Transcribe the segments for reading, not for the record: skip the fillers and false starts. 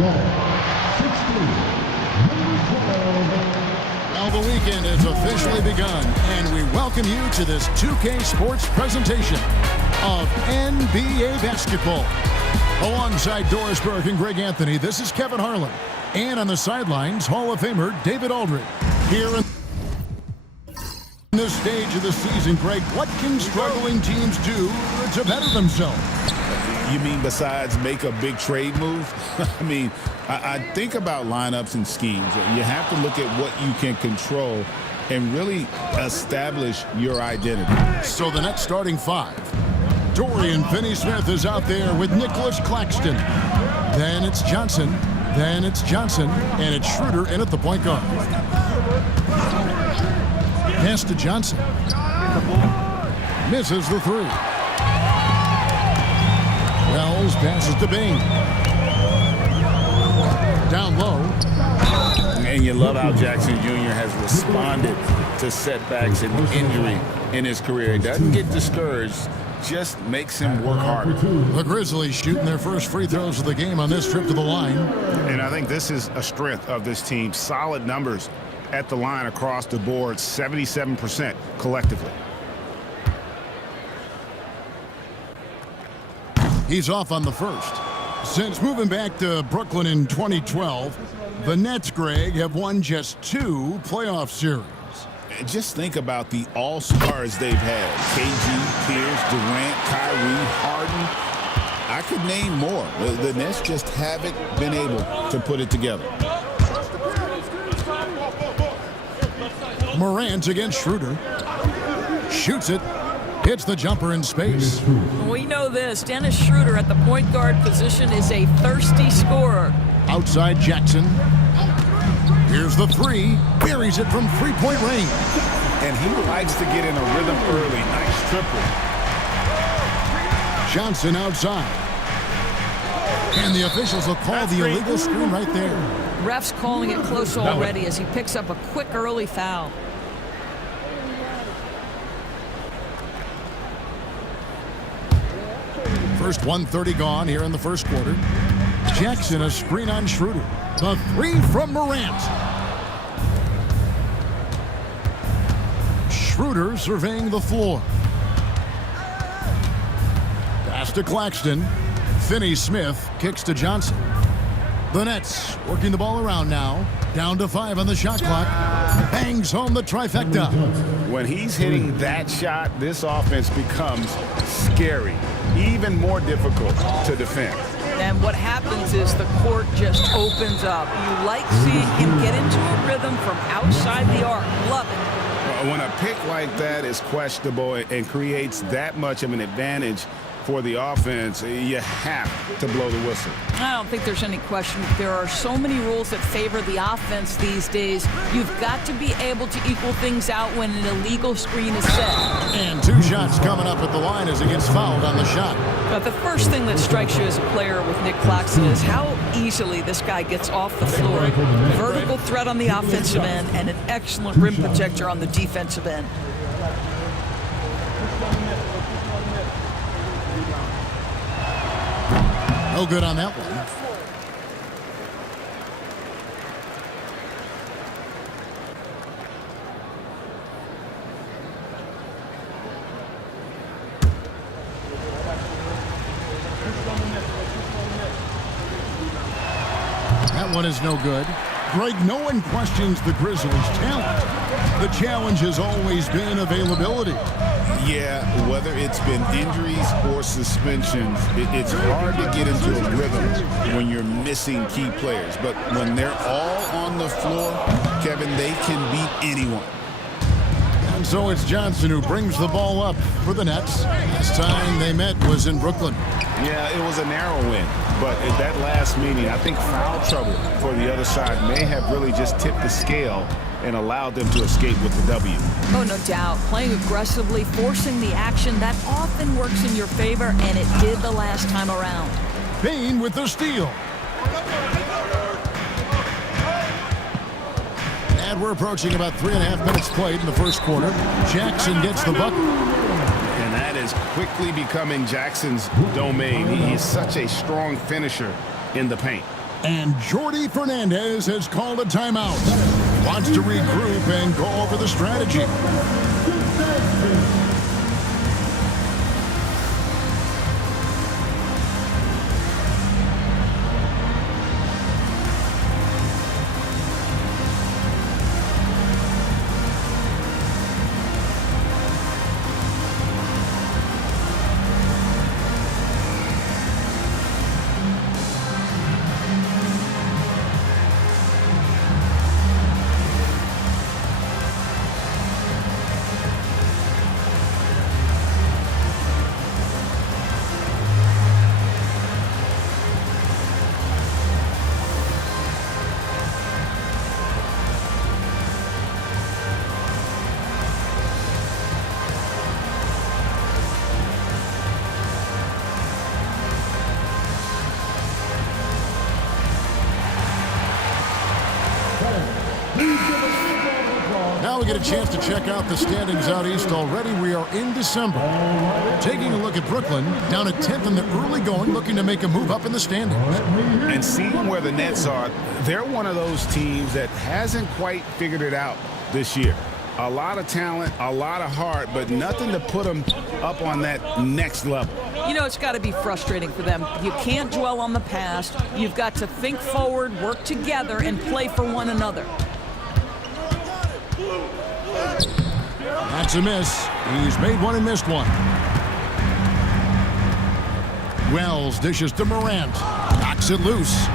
Well, the weekend has officially begun, and we welcome you to this 2K Sports presentation of NBA basketball. Alongside Doris Burke and Greg Anthony, this is Kevin Harlan. And on the sidelines, Hall of Famer David Aldridge. Here in this stage of the season, Greg, what can struggling teams do to better themselves? You mean besides make a big trade move? I think about lineups and schemes. You have to look at what you can control and really establish your identity. So the Nets starting five. Dorian Finney-Smith is out there with Nicholas Claxton. Then it's Johnson. Then it's Johnson. And it's Schroeder in at the point guard. Pass to Johnson. Misses the three. Wells passes to Bain. Down low. And you love how Jackson Jr. has responded to setbacks and injury in his career. He doesn't get discouraged, just makes him work harder. The Grizzlies shooting their first free throws of the game on this trip to the line. And I think this is a strength of this team. Solid numbers at the line across the board, 77% collectively. He's off on the first. Since moving back to Brooklyn in 2012, the Nets, Greg, have won just 2 playoff series. Just think about the all-stars they've had. KG, Pierce, Durant, Kyrie, Harden. I could name more. The Nets just haven't been able to put it together. Morant against Schroeder. Shoots it. Hits the jumper in space. We know this. Dennis Schroeder at the point guard position is a thirsty scorer. Outside Jackson. Here's the three. Buries it from three-point range. And he likes to get in a rhythm early. Nice triple. Johnson outside. And the officials will call the illegal screen right there. Ref's calling it close already as he picks up a quick early foul. First 1:30 gone here in the first quarter. Jackson a screen on Schroeder. The three from Morant. Schroeder surveying the floor. Pass to Claxton. Finney-Smith kicks to Johnson. The Nets working the ball around now. Down to 5 on the shot clock. Bangs home the trifecta. When he's hitting that shot, this offense becomes scary. Even more difficult to defend. And what happens is the court just opens up. You like seeing him get into a rhythm from outside the arc. Love it. When a pick like that is questionable and creates that much of an advantage for the offense, you have to blow the whistle. I don't think there's any question. There are so many rules that favor the offense these days. You've got to be able to equal things out when an illegal screen is set. And 2 shots coming up at the line as he gets fouled on the shot. But the first thing that strikes you as a player with Nick Claxton is how easily this guy gets off the floor. Vertical threat on the offensive end and an excellent rim protector on the defensive end. No good on that one. That one is no good. Greg, no one questions the Grizzlies' talent. The challenge has always been availability. Yeah, whether it's been injuries or suspensions, it's hard to get into a rhythm when you're missing key players. But when they're all on the floor, Kevin, they can beat anyone. And so it's Johnson who brings the ball up for the Nets. Last time they met was in Brooklyn. Yeah, it was a narrow win. But at that last meeting, I think foul trouble for the other side may have really just tipped the scale and allowed them to escape with the W. Oh, no doubt. Playing aggressively, forcing the action, that often works in your favor, and it did the last time around. Bain with the steal. And we're approaching about 3.5 minutes played in the first quarter. Jackson gets the bucket. And that is quickly becoming Jackson's domain. He is such a strong finisher in the paint. And Jordi Fernandez has called a timeout. Wants to regroup and go over the strategy. Now we get a chance to check out the standings out east already. We are in December. Taking a look at Brooklyn, down at 10th in the early going, looking to make a move up in the standings. And seeing where the Nets are, they're one of those teams that hasn't quite figured it out this year. A lot of talent, a lot of heart, but nothing to put them up on that next level. You know, it's got to be frustrating for them. You can't dwell on the past. You've got to think forward, work together, and play for one another. That's a miss. He's made one and missed one. Wells dishes to Morant. Knocks it loose.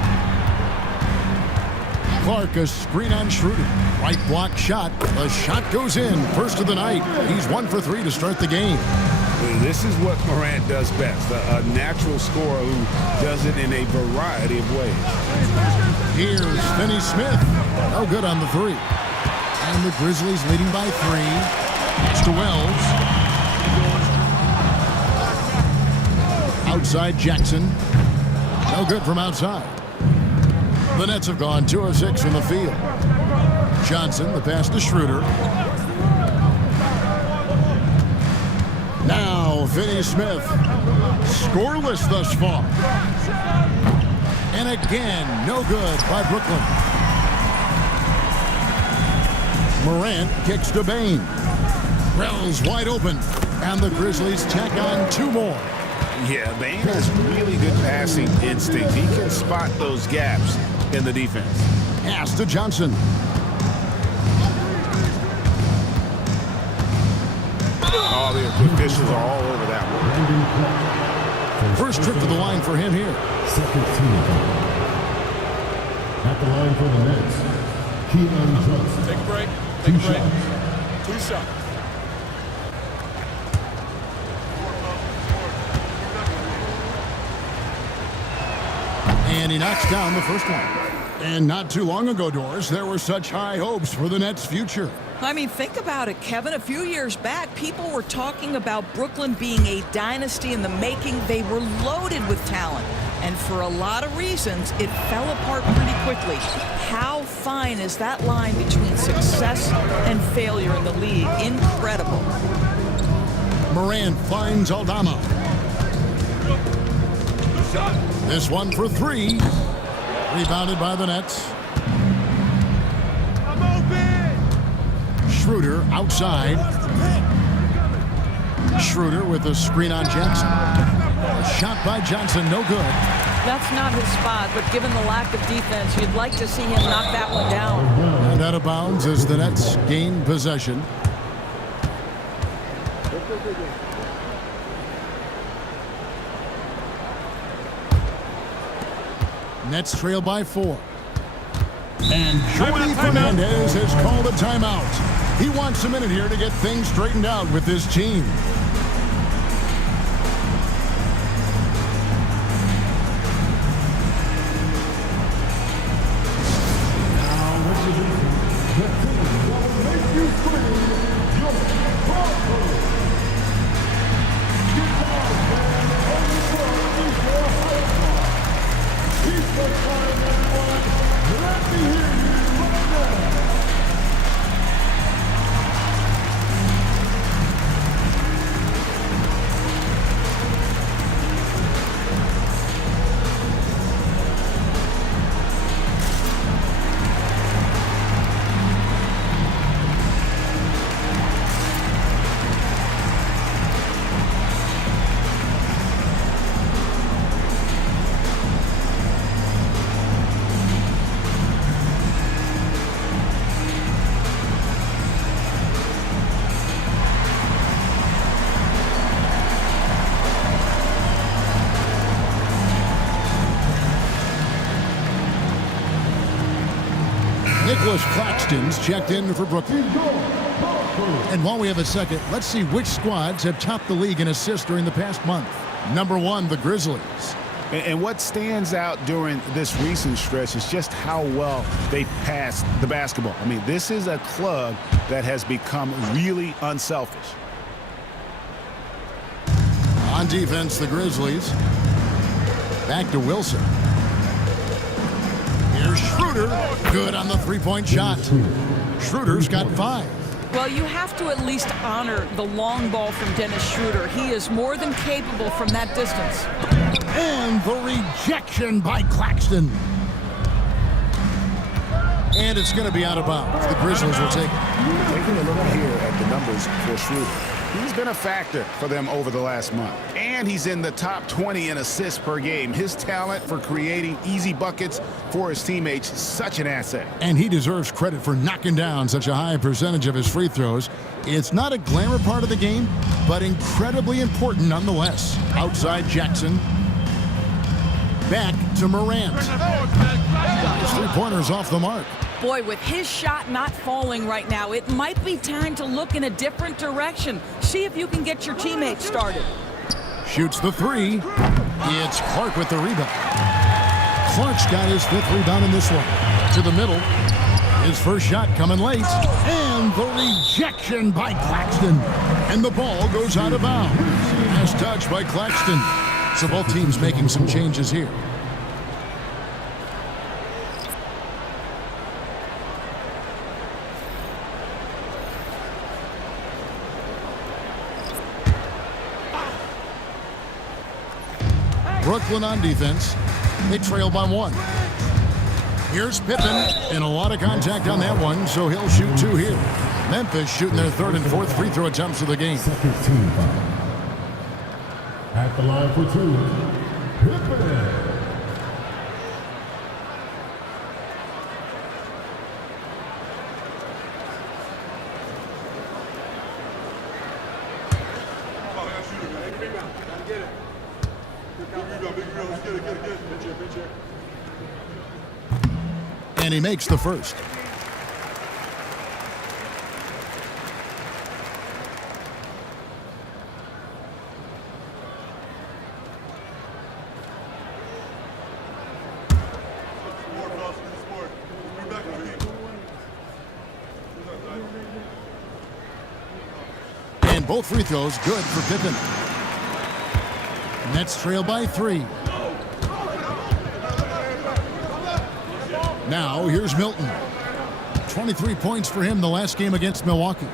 Clark, a screen on Schroeder. Right block shot. The shot goes in. First of the night. He's 1 for 3 to start the game. This is what Morant does best. A natural scorer who does it in a variety of ways. Here's Finney Smith. No good on the three. And the Grizzlies leading by 3. Pass to Wells. Outside Jackson. No good from outside. The Nets have gone 2 of 6 from the field. Johnson, the pass to Schroeder. Now Finney Smith. Scoreless thus far. And again, no good by Brooklyn. Morant kicks to Bain. Wells wide open. And the Grizzlies tack on 2 more. Yeah, Bain has really good passing instinct. He can spot those gaps in the defense. Pass to Johnson. Oh, the officials are all over that one. First trip to the line for him here. Second team. At the line for the Nets, Keon Johnson. Take a break. Take a break. 2 shots. And he knocks down the first one. And not too long ago, Doris, there were such high hopes for the Nets' future. I mean, think about it, Kevin. A few years back, people were talking about Brooklyn being a dynasty in the making. They were loaded with talent. And for a lot of reasons, it fell apart pretty quickly. How fine is that line between success and failure in the league? Incredible. Morant finds Aldama. This one for 3. Rebounded by the Nets. Schroeder outside. Schroeder with a screen on Jackson. A shot by Johnson, no good. That's not his spot, but given the lack of defense, you'd like to see him knock that one down. And out of bounds as the Nets gain possession. Nets trail by 4. And Jordi Fernandez has called a timeout. He wants a minute here to get things straightened out with this team. Nicholas Claxton's checked in for Brooklyn. And while we have a second, let's see which squads have topped the league in assists during the past month. Number 1, the Grizzlies. And what stands out during this recent stretch is just how well they passed the basketball. I mean, this is a club that has become really unselfish. On defense, the Grizzlies. Back to Wilson. Here's Schroeder. Good on the three-point shot. Schroeder's got 5. Well, you have to at least honor the long ball from Dennis Schroeder. He is more than capable from that distance. And the rejection by Claxton. And it's going to be out of bounds. The Grizzlies will take it. Taking a look here at the numbers for Schroeder. He's been a factor for them over the last month. And he's in the top 20 in assists per game. His talent for creating easy buckets for his teammates is such an asset. And he deserves credit for knocking down such a high percentage of his free throws. It's not a glamour part of the game, but incredibly important nonetheless. Outside Jackson. Back to Morant. His three-pointer's off the mark. Boy, with his shot not falling right now, it might be time to look in a different direction. See if you can get your teammates started. Shoots the 3. It's Clark with the rebound. Clark's got his 5th rebound in this one. To the middle. His first shot coming late. And the rejection by Claxton. And the ball goes out of bounds. Nice touch by Claxton. So both teams making some changes here. Brooklyn on defense. They trail by 1. Here's Pippen, and a lot of contact on that one, so he'll shoot 2 here. Memphis shooting their 3rd and 4th free throw attempts of the game. Second team foul. At the line for 2, Pippen. And he makes the first. And both free throws good for Pippen. Nets trail by 3. Now, here's Milton. 23 points for him the last game against Milwaukee.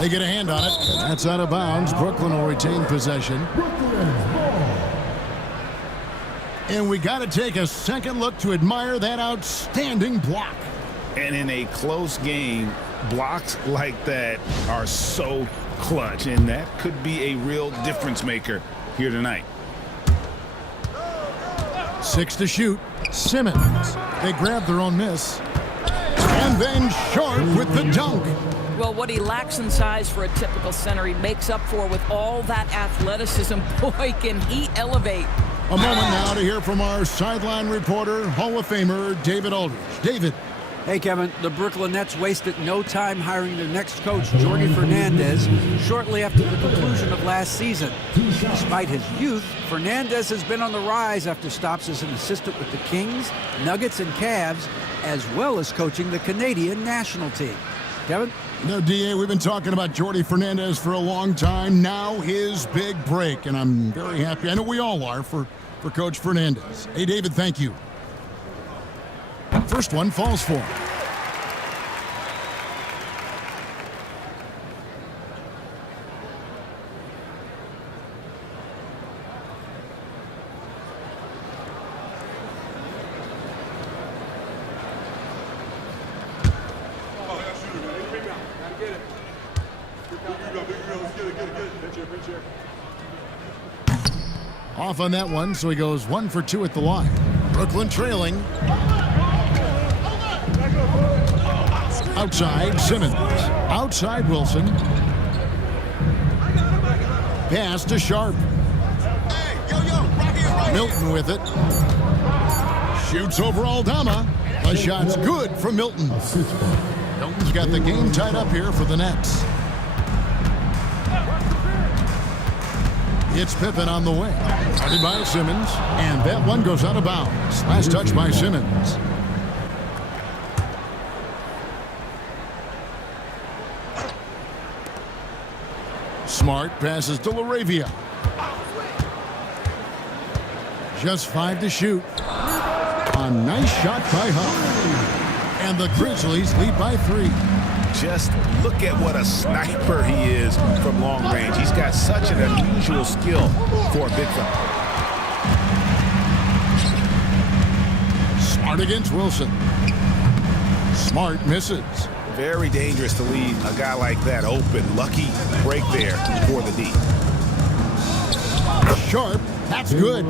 They get a hand on it. That's out of bounds. Brooklyn will retain possession. And we got to take a second look to admire that outstanding block. And in a close game, blocks like that are so clutch. And that could be a real difference maker here tonight. 6 to shoot. Simmons. They grab their own miss. And then Sharp with the dunk. Well, what he lacks in size for a typical center, he makes up for with all that athleticism. Boy, can he elevate. A moment now to hear from our sideline reporter, Hall of Famer David Aldridge. David. Hey, Kevin, the Brooklyn Nets wasted no time hiring their next coach, Jordi Fernandez, shortly after the conclusion of last season. Despite his youth, Fernandez has been on the rise after stops as an assistant with the Kings, Nuggets, and Cavs, as well as coaching the Canadian national team. Kevin? No, D.A., we've been talking about Jordi Fernandez for a long time. Now his big break, and I'm very happy. I know we all are for Coach Fernandez. Hey, David, thank you. First one falls for him. Off on that one, so he goes 1 for 2 at the line. Brooklyn trailing. Outside, Simmons. Outside, Wilson. Pass to Sharp. Milton with it. Shoots over Aldama. The shot's good from Milton. Milton's got the game tied up here for the Nets. It's Pippen on the wing. Started by Simmons, and that one goes out of bounds. Last touch by Simmons. Smart passes to Laravia. Just 5 to shoot. A nice shot by Huff. And the Grizzlies lead by 3. Just look at what a sniper he is from long range. He's got such an unusual skill for a big fella. Smart against Wilson. Smart misses. Very dangerous to leave a guy like that open. Lucky break there for the D. Sharp, that's good.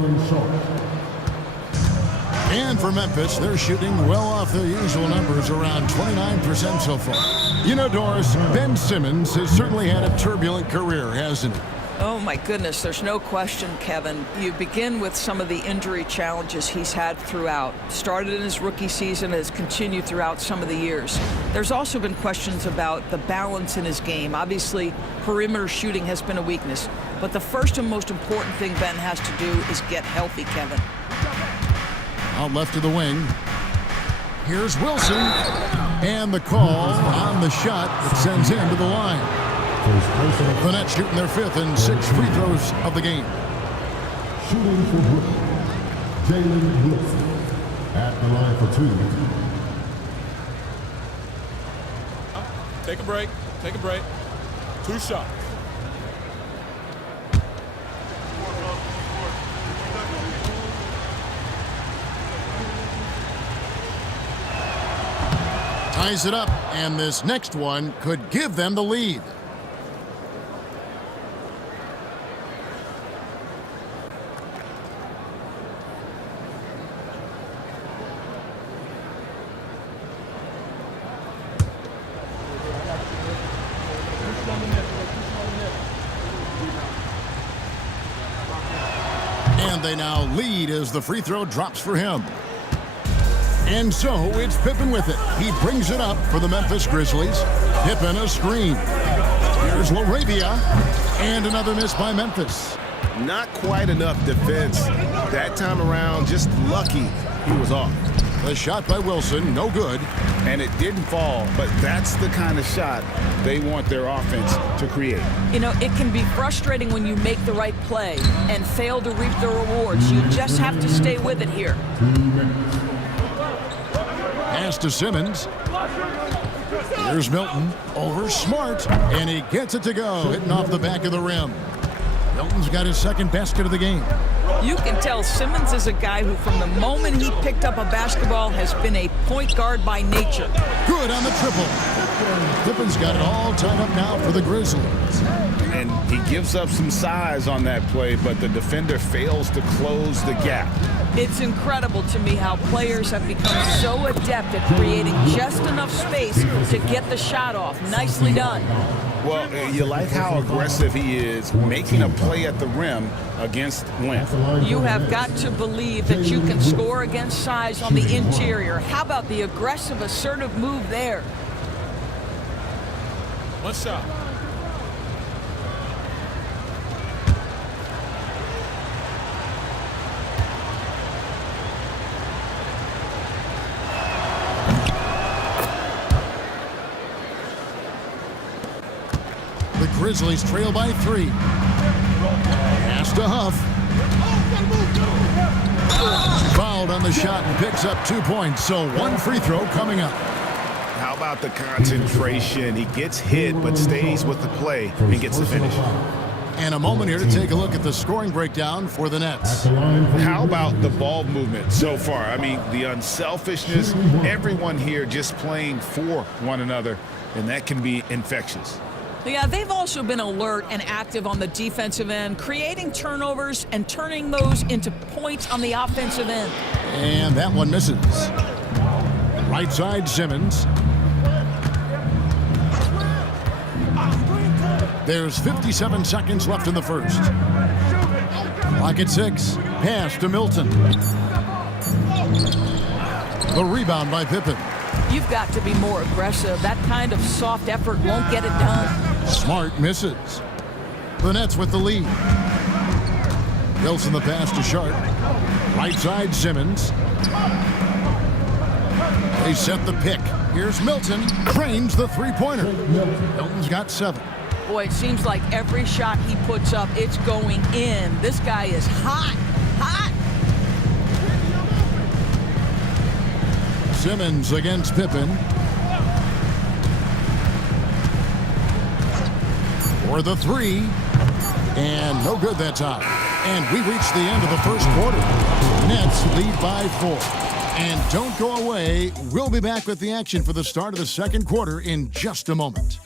And for Memphis, they're shooting well off their usual numbers, around 29% so far. You know, Doris, Ben Simmons has certainly had a turbulent career, hasn't he? Oh, my goodness, there's no question, Kevin. You begin with some of the injury challenges he's had throughout. Started in his rookie season, has continued throughout some of the years. There's also been questions about the balance in his game. Obviously, perimeter shooting has been a weakness. But the first and most important thing Ben has to do is get healthy, Kevin. Out left to the wing. Here's Wilson. And the call on the shot that sends him to the line. The Nets shooting their 5th and 6th free throws of the game. Shooting for Brooklyn, Jalen Wilson at the line for 2. Take a break. Take a break. 2 shots. Ties it up, and this next one could give them the lead. And they now lead as the free throw drops for him. And so it's Pippen with it. He brings it up for the Memphis Grizzlies. Pippen a screen. Here's Laravia. And another miss by Memphis. Not quite enough defense that time around. Just lucky he was off. The shot by Wilson, no good. And it didn't fall, but that's the kind of shot they want their offense to create. You know, it can be frustrating when you make the right play and fail to reap the rewards. You just have to stay with it here. Pass to Simmons. Here's Milton over Smart, and he gets it to go, hitting off the back of the rim. Milton's got his 2nd basket of the game. You can tell Simmons is a guy who, from the moment he picked up a basketball, has been a point guard by nature. Good on the triple. Pippen's got it all tied up now for the Grizzlies. And he gives up some size on that play, but the defender fails to close the gap. It's incredible to me how players have become so adept at creating just enough space to get the shot off. Nicely done. Well, you like how aggressive he is making a play at the rim against length. You have got to believe that you can score against size on the interior. How about the aggressive, assertive move there? 1 shot. The Grizzlies trail by 3. Pass to Huff. Fouled on the shot and picks up 2 points, so 1 free throw coming up. How about the concentration? He gets hit but stays with the play and gets the finish. And a moment here to take a look at the scoring breakdown for the Nets. How about the ball movement so far? I mean, the unselfishness, everyone here just playing for one another, and that can be infectious. Yeah, they've also been alert and active on the defensive end, creating turnovers and turning those into points on the offensive end. And that one misses. Right side, Simmons. There's 57 seconds left in the first. Clock at 6. Pass to Milton. The rebound by Pippen. You've got to be more aggressive. That kind of soft effort won't get it done. Smart misses. The Nets with the lead. Wilson the pass to Sharp. Right side Simmons. They set the pick. Here's Milton. Cranes the three-pointer. Milton's got 7. Boy, it seems like every shot he puts up, it's going in. This guy is hot. Hot. Simmons against Pippen. For the 3. And no good that time. And we reach the end of the first quarter. Nets lead by 4. And don't go away. We'll be back with the action for the start of the second quarter in just a moment.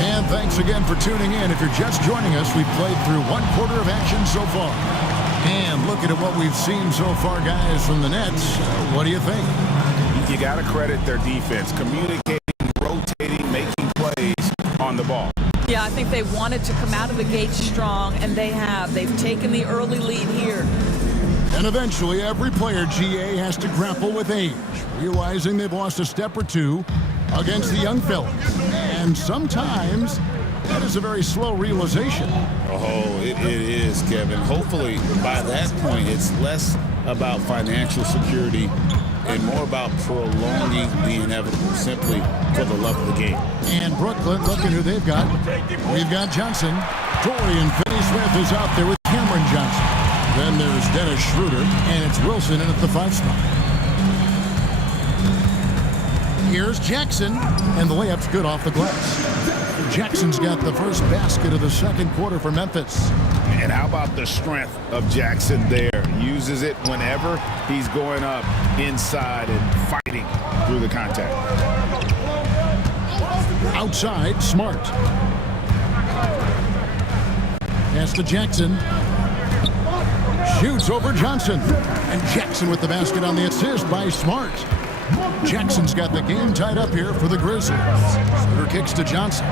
And thanks again for tuning in. If you're just joining us, we've played through one quarter of action so far. And looking at what we've seen so far, guys, from the Nets, what do you think? You got to credit their defense, communicating, rotating, making plays on the ball. Yeah, I think they wanted to come out of the gate strong, and they have. They've taken the early lead here. And eventually, every player, GA, has to grapple with age, realizing they've lost a step or two against the young fellas. And sometimes that is a very slow realization. Oh, it is, Kevin. Hopefully, by that point, it's less about financial security and more about prolonging the inevitable, simply for the love of the game. And Brooklyn, looking who they've got. We've got Johnson. Dorian Finney-Smith is out there with Cameron Johnson. Then there's Dennis Schroeder, and it's Wilson in at the 5 spot. Here's Jackson, and the layup's good off the glass. Jackson's got the first basket of the second quarter for Memphis. And how about the strength of Jackson there? Uses it whenever he's going up inside and fighting through the contact. Outside, Smart. Pass to Jackson. Shoots over Johnson. And Jackson with the basket on the assist by Smart. Jackson's got the game tied up here for the Grizzlies. Schroeder kicks to Johnson.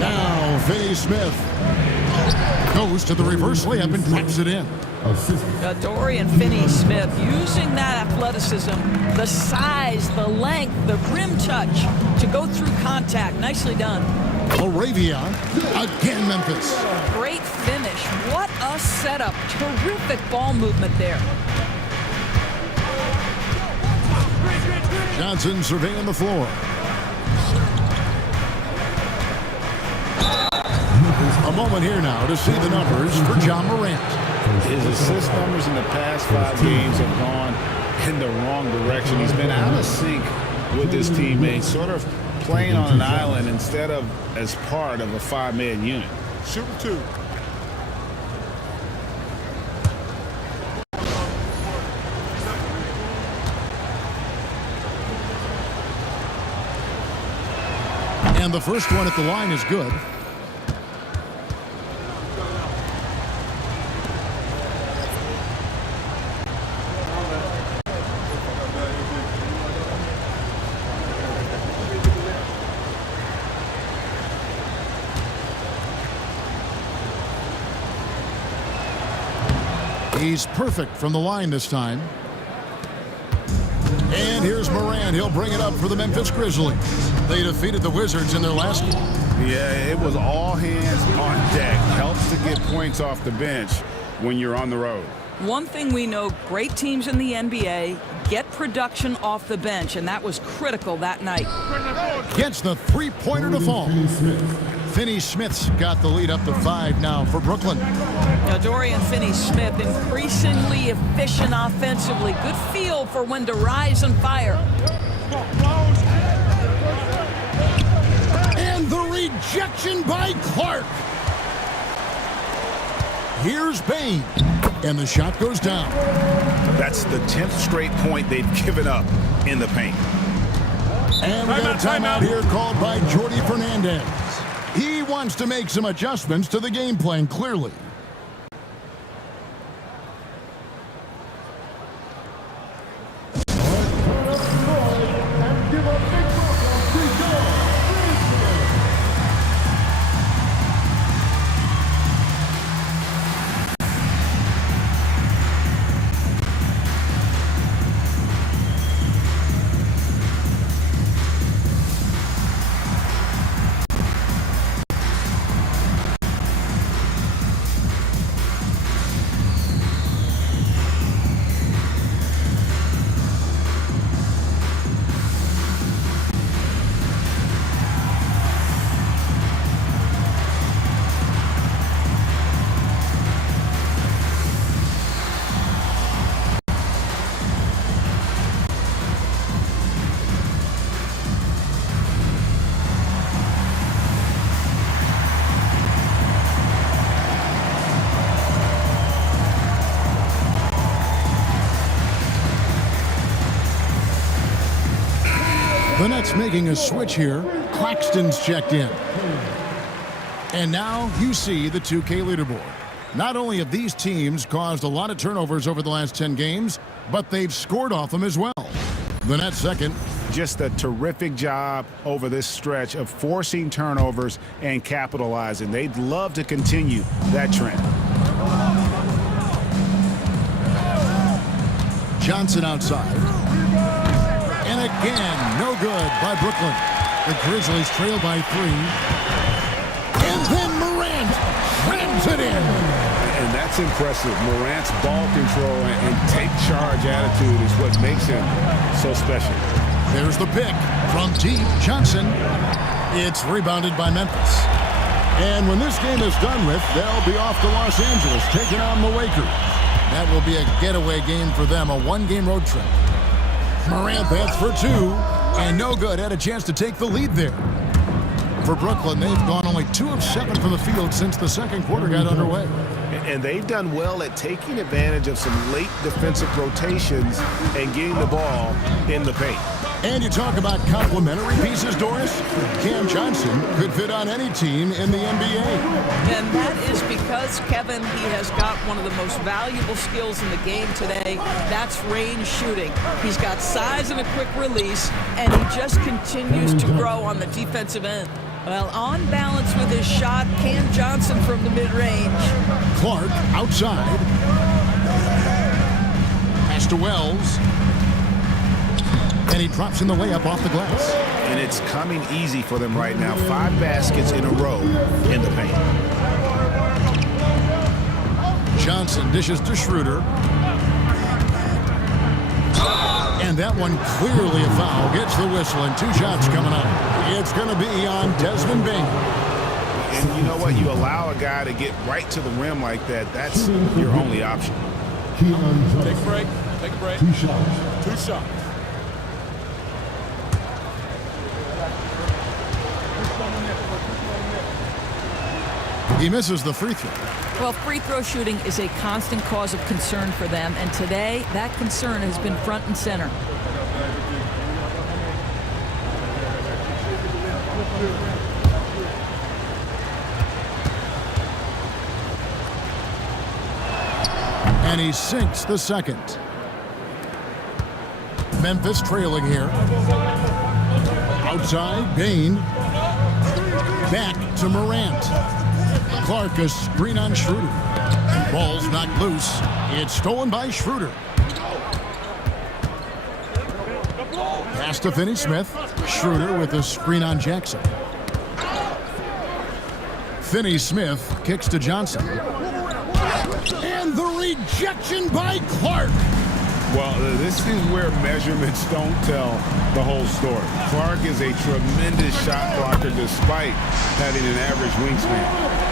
Now, Finney-Smith goes to the reverse layup and claps it in. Dorian Finney-Smith using that athleticism, the size, the length, the rim touch to go through contact. Nicely done. Moravia, again Memphis. Great finish. What a setup. Terrific ball movement there. Johnson surveying the floor. A moment here now to see the numbers for John Morant. His assist numbers in the past 5 games have gone in the wrong direction. He's been out of sync with his teammates, sort of playing on an island instead of as part of a 5-man unit. Shooting 2. And the first one at the line is good. He's perfect from the line this time. And here's Morant. He'll bring it up for the Memphis Grizzlies. They defeated the Wizards in their last game. Yeah, it was all hands on deck. Helps to get points off the bench when you're on the road. One thing we know, great teams in the NBA get production off the bench, and that was critical that night. Gets the three-pointer to fall. Finney-Smith's got the lead up to 5 now for Brooklyn. Now, Dorian Finney-Smith increasingly efficient offensively. Good feel for when to rise and fire. And the rejection by Clark. Here's Bain. And the shot goes down. That's the 10th straight point they've given up in the paint. And we got a timeout here called by Jordi Fernandez. He wants to make some adjustments to the game plan, clearly. The Nets making a switch here. Claxton's checked in. And now you see the 2K leaderboard. Not only have these teams caused a lot of turnovers over the last 10 games, but they've scored off them as well. The Nets second. Just a terrific job over this stretch of forcing turnovers and capitalizing. They'd love to continue that trend. Johnson outside. And again, no good by Brooklyn. The Grizzlies trail by 3. And then Morant rams it in. And that's impressive. Morant's ball control and take charge attitude is what makes him so special. There's the pick from deep. Johnson. It's rebounded by Memphis. And when this game is done with, they'll be off to Los Angeles taking on the Lakers. That will be a getaway game for them, a one-game road trip. Morant bets for 2, and no good. Had a chance to take the lead there. For Brooklyn, they've gone only 2 of 7 from the field since the second quarter got underway. And they've done well at taking advantage of some late defensive rotations and getting the ball in the paint. And you talk about complementary pieces, Doris. Cam Johnson could fit on any team in the NBA. And that is because, Kevin, he has got one of the most valuable skills in the game today. That's range shooting. He's got size and a quick release, and he just continues to grow on the defensive end. Well, on balance with his shot, Cam Johnson from the mid-range. Clark outside. Pass to Wells. And he drops in the layup off the glass. And it's coming easy for them right now. 5 baskets in a row in the paint. Johnson dishes to Schroeder. And that one clearly a foul. Gets the whistle and 2 shots coming up. It's going to be on Desmond Bain. And you know what? You allow a guy to get right to the rim like that. That's your only option. Take a break. Take a break. 2 shots. 2 shots. He misses the free throw. Well, free throw shooting is a constant cause of concern for them, and today that concern has been front and center. And he sinks the second. Memphis trailing here. Outside, Bain. Back to Morant. Clark, a screen on Schroeder. Ball's knocked loose. It's stolen by Schroeder. Pass to Finney-Smith. Schroeder with a screen on Jackson. Finney-Smith kicks to Johnson. And the rejection by Clark. Well, this is where measurements don't tell the whole story. Clark is a tremendous shot blocker despite having an average wingspan.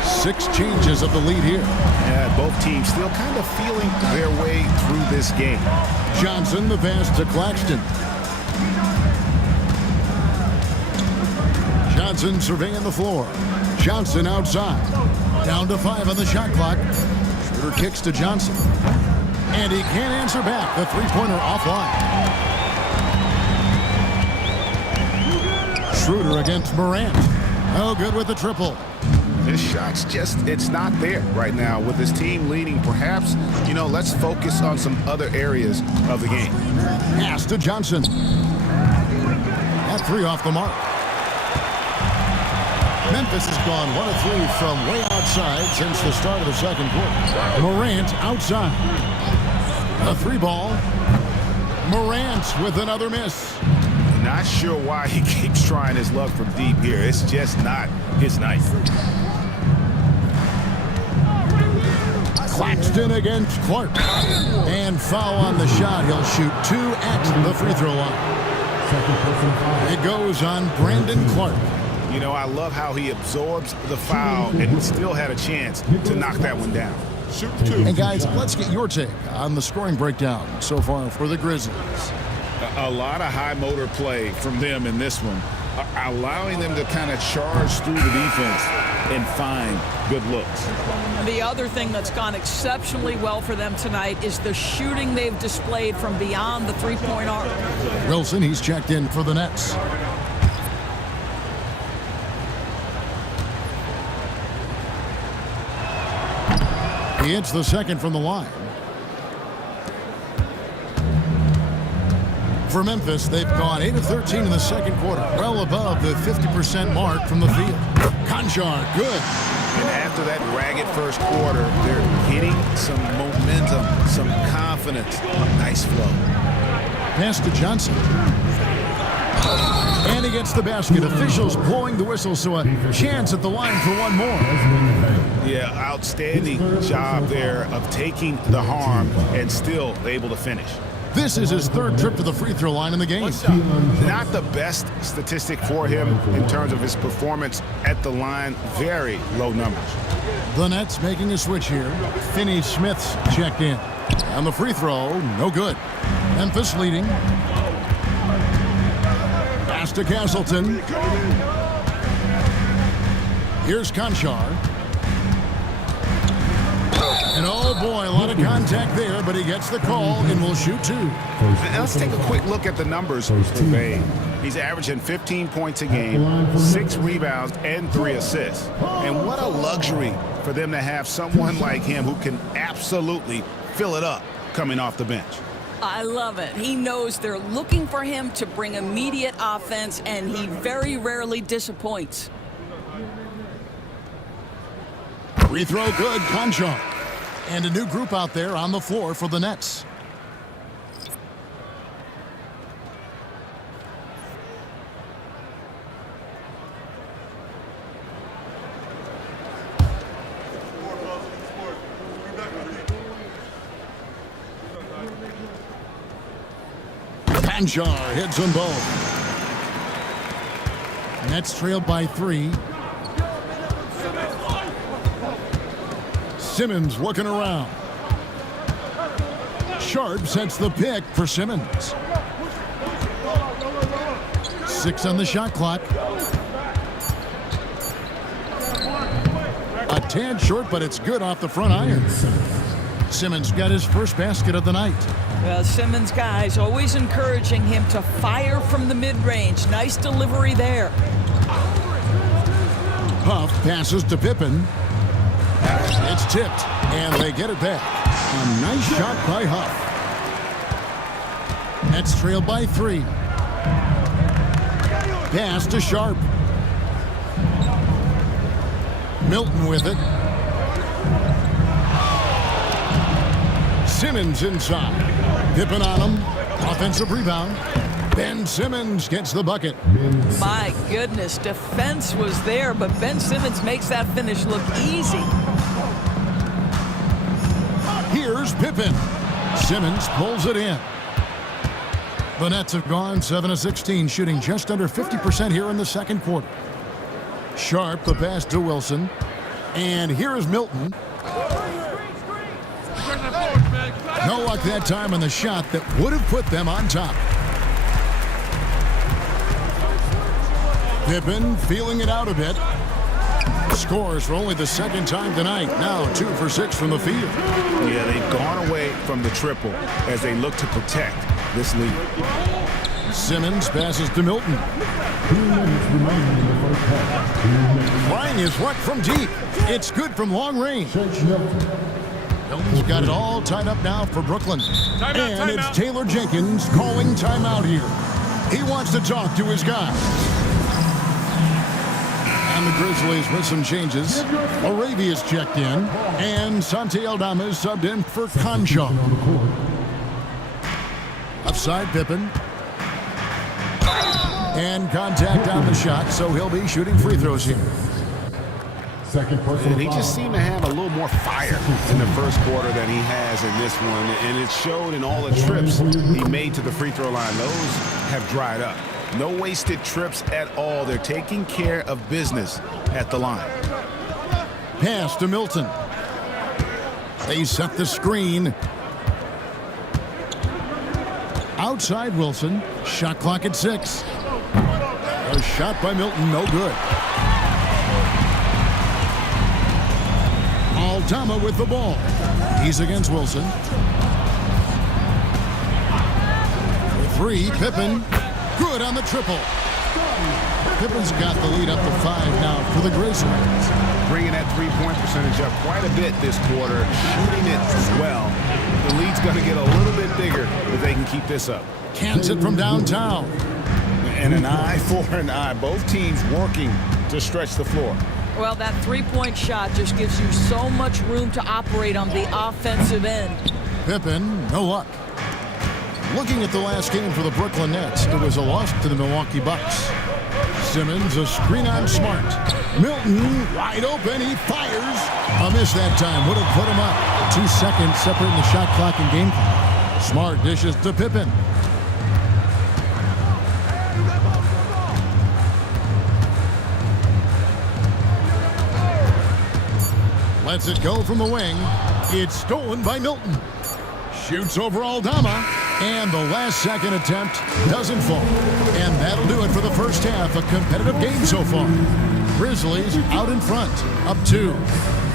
6 changes of the lead here. Yeah, both teams still kind of feeling their way through this game. Johnson, the pass to Claxton. Johnson surveying the floor. Johnson outside. Down to 5 on the shot clock. Schroeder kicks to Johnson. And he can't answer back. The three-pointer offline. Schroeder against Morant. Oh, good with the triple. This shot's just, it's not there right now with this team leading. Perhaps, you know, let's focus on some other areas of the game. Pass to Johnson. That 3 off the mark. Memphis has gone 1 of 3 from way outside since the start of the second quarter. Morant outside. A 3-ball. Morant with another miss. Not sure why he keeps trying his luck from deep here. It's just not his night. Claxton against Clark. And foul on the shot. He'll shoot 2 at the free throw line. It goes on Brandon Clark. You know, I love how he absorbs the foul and still had a chance to knock that one down. Shoot 2. And guys, let's get your take on the scoring breakdown so far for the Grizzlies. A lot of high motor play from them in this one. allowing them to kind of charge through the defense and find good looks. The other thing that's gone exceptionally well for them tonight is the shooting they've displayed from beyond the three-point arc. Wilson, he's checked in for the Nets. He hits the second from the line. For Memphis, they've gone 8 of 13 in the second quarter, well above the 50% mark from the field. Conchar, good. And after that ragged first quarter, they're getting some momentum, some confidence. Nice flow. Pass to Johnson. And he gets the basket. Officials blowing the whistle, so a chance at the line for one more. Yeah, outstanding job there of taking the harm and still able to finish. This is his third trip to the free throw line in the game. Not the best statistic for him in terms of his performance at the line. Very low numbers. The Nets making a switch here. Finney-Smith's checked in. And the free throw, no good. Memphis leading. Pass to Castleton. Here's Conchar. And oh boy, a lot of contact there, but he gets the call and will shoot two. And let's take a quick look at the numbers for Bay. He's averaging 15 points a game, 6 rebounds, and 3 assists. And what a luxury for them to have someone like him who can absolutely fill it up coming off the bench. I love it. He knows they're looking for him to bring immediate offense, and he very rarely disappoints. Free throw good, Conchar. And a new group out there on the floor for the Nets. Conchar hits them both. Nets trailed by 3. Simmons looking around. Sharp sets the pick for Simmons. 6 on the shot clock. A tad short, but it's good off the front iron. Simmons got his first basket of the night. Well, Simmons' guys always encouraging him to fire from the mid-range. Nice delivery there. Huff passes to Pippen. It's tipped, and they get it back. A nice shot by Huff. Nets trailed by 3. Pass to Sharp. Milton with it. Simmons inside. Pippen on him. Offensive rebound. Ben Simmons gets the bucket. My goodness, defense was there, but Ben Simmons makes that finish look easy. Here's Pippen. Simmons pulls it in. The Nets have gone 7 of 16, shooting just under 50% here in the second quarter. Sharp, the pass to Wilson. And here is Milton. No luck that time on the shot that would have put them on top. Pippen feeling it out a bit. Scores for only the second time tonight. Now 2 for 6 from the field. Yeah, they've gone away from the triple as they look to protect this lead. Simmons passes to Milton. Flying his luck from deep. It's good from long range. Milton's got it all tied up now for Brooklyn. And it's Taylor Jenkins calling timeout here. He wants to talk to his guys. And the Grizzlies with some changes. Arabia's checked in. And Santi Aldama is subbed in for Conchar. Upside Pippen. And contact on the shot, so he'll be shooting free throws here. And he just seemed to have a little more fire in the first quarter than he has in this one. And it showed in all the trips he made to the free throw line. Those have dried up. No wasted trips at all. They're taking care of business at the line. Pass to Milton. They set the screen. Outside Wilson. Shot clock at 6. A A shot by Milton, no good. Aldama with the ball. He's against Wilson. For three, Pippen. Good on the triple. Pippen's got the lead up to 5 now for the Grizzlies. Bringing that three-point percentage up quite a bit this quarter, shooting it well. The lead's going to get a little bit bigger if they can keep this up. Cans it from downtown. And an eye for an eye. Both teams working to stretch the floor. Well, that three-point shot just gives you so much room to operate on the offensive end. Pippen, no luck. Looking at the last game for the Brooklyn Nets, it was a loss to the Milwaukee Bucks. Simmons, a screen on Smart. Milton, wide open, he fires. A miss that time, would have put him up. 2 seconds separating the shot clock and game clock. Smart dishes to Pippen. Lets it go from the wing. It's stolen by Milton. Shoots over Aldama. And the last second attempt doesn't fall. And that'll do it for the first half. A competitive game so far. Grizzlies out in front, up 2.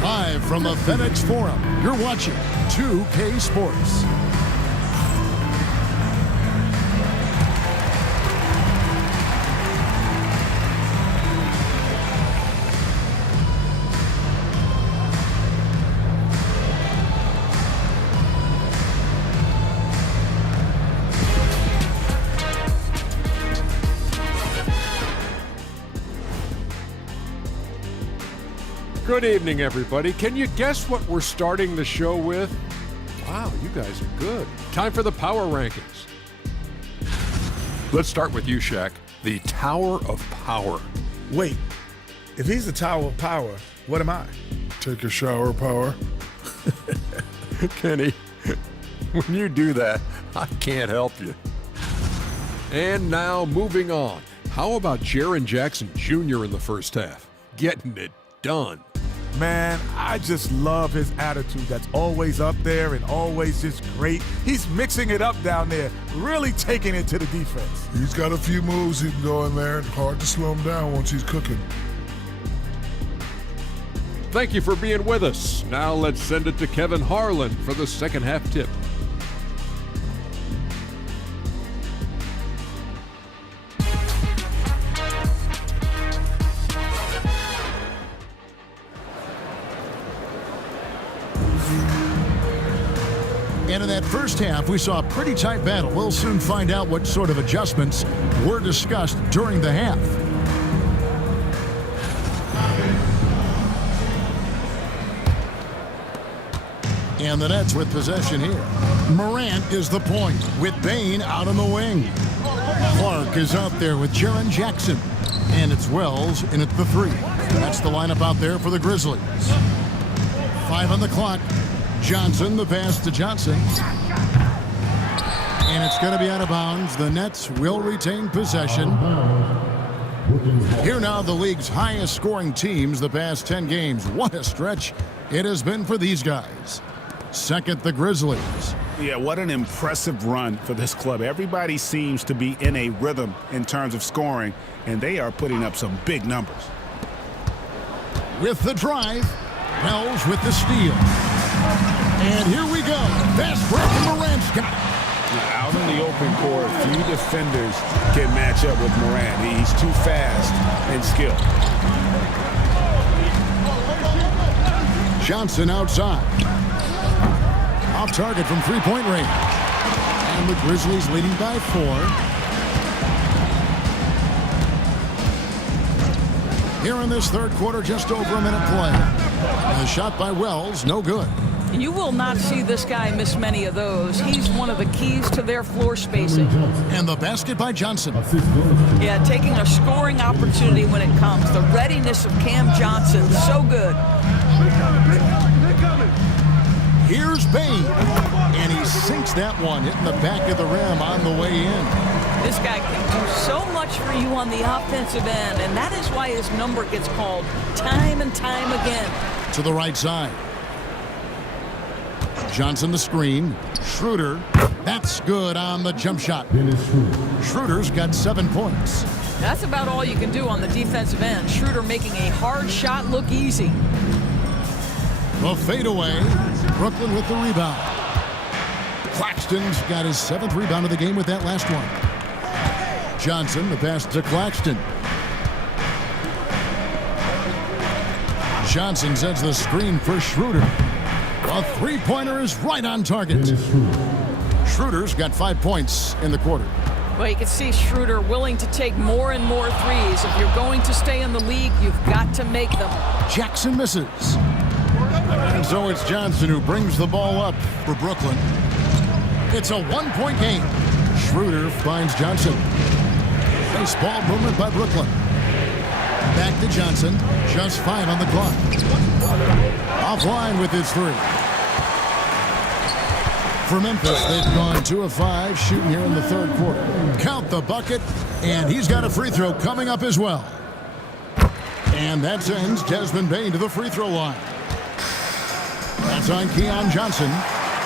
Live from the FedEx Forum, you're watching 2K Sports. Good evening, everybody. Can you guess what we're starting the show with? Wow, you guys are good. Time for the power rankings. Let's start with you, Shaq. The Tower of Power. Wait, if he's the Tower of Power, what am I? Take a shower, Power. Kenny, when you do that, I can't help you. And now, moving on. How about Jaren Jackson Jr. in the first half? Getting it done. Man, I just love his attitude that's always up there and always just great. He's mixing it up down there, really taking it to the defense. He's got a few moves he can go in there. Hard to slow him down once he's cooking. Thank you for being with us. Now let's send it to Kevin Harlan for the second half tip. And in that first half, we saw a pretty tight battle. We'll soon find out what sort of adjustments were discussed during the half. And the Nets with possession here. Morant is the point with Bane out on the wing. Clark is out there with Jaren Jackson. And it's Wells in at the 3. That's the lineup out there for the Grizzlies. 5 on the clock. Johnson, the pass to Johnson. And it's going to be out of bounds. The Nets will retain possession. Here now, the league's highest scoring teams the past 10 games. What a stretch it has been for these guys. Second, the Grizzlies. Yeah, what an impressive run for this club. Everybody seems to be in a rhythm in terms of scoring, and they are putting up some big numbers. With the drive, Wells with the steal. And here we go. Fast break, and Morant's got it. Now, out in the open court, few defenders can match up with Morant. He's too fast and skilled. Johnson outside. Off target from three-point range. And the Grizzlies leading by 4. Here in this third quarter, just over a minute play. A shot by Wells, no good. You will not see this guy miss many of those. He's one of the keys to their floor spacing. And the basket by Johnson. Yeah, taking a scoring opportunity when it comes. The readiness of Cam Johnson, so good. Here's Bane. And he sinks that one, hitting the back of the rim on the way in. This guy can do so much for you on the offensive end, and that is why his number gets called time and time again. To the right side. Johnson the screen. Schroeder. That's good on the jump shot. Schroeder's got 7 points. That's about all you can do on the defensive end. Schroeder making a hard shot look easy. The fadeaway. Brooklyn with the rebound. Claxton's got his 7th rebound of the game with that last one. Johnson, the pass to Claxton. Johnson sends the screen for Schroeder. A three-pointer is right on target. Schroeder's got 5 points in the quarter. Well, you can see Schroeder willing to take more and more threes. If you're going to stay in the league, you've got to make them. Jackson misses. And so it's Johnson who brings the ball up for Brooklyn. It's a 1-point game. Schroeder finds Johnson. Nice ball movement by Brooklyn. Back to Johnson. Just 5 on the clock. Offline with his 3. For Memphis, they've gone 2 of 5 shooting here in the 3rd quarter. Count the bucket, and he's got a free throw coming up as well. And that sends Desmond Bane to the free throw line. That's on Keon Johnson.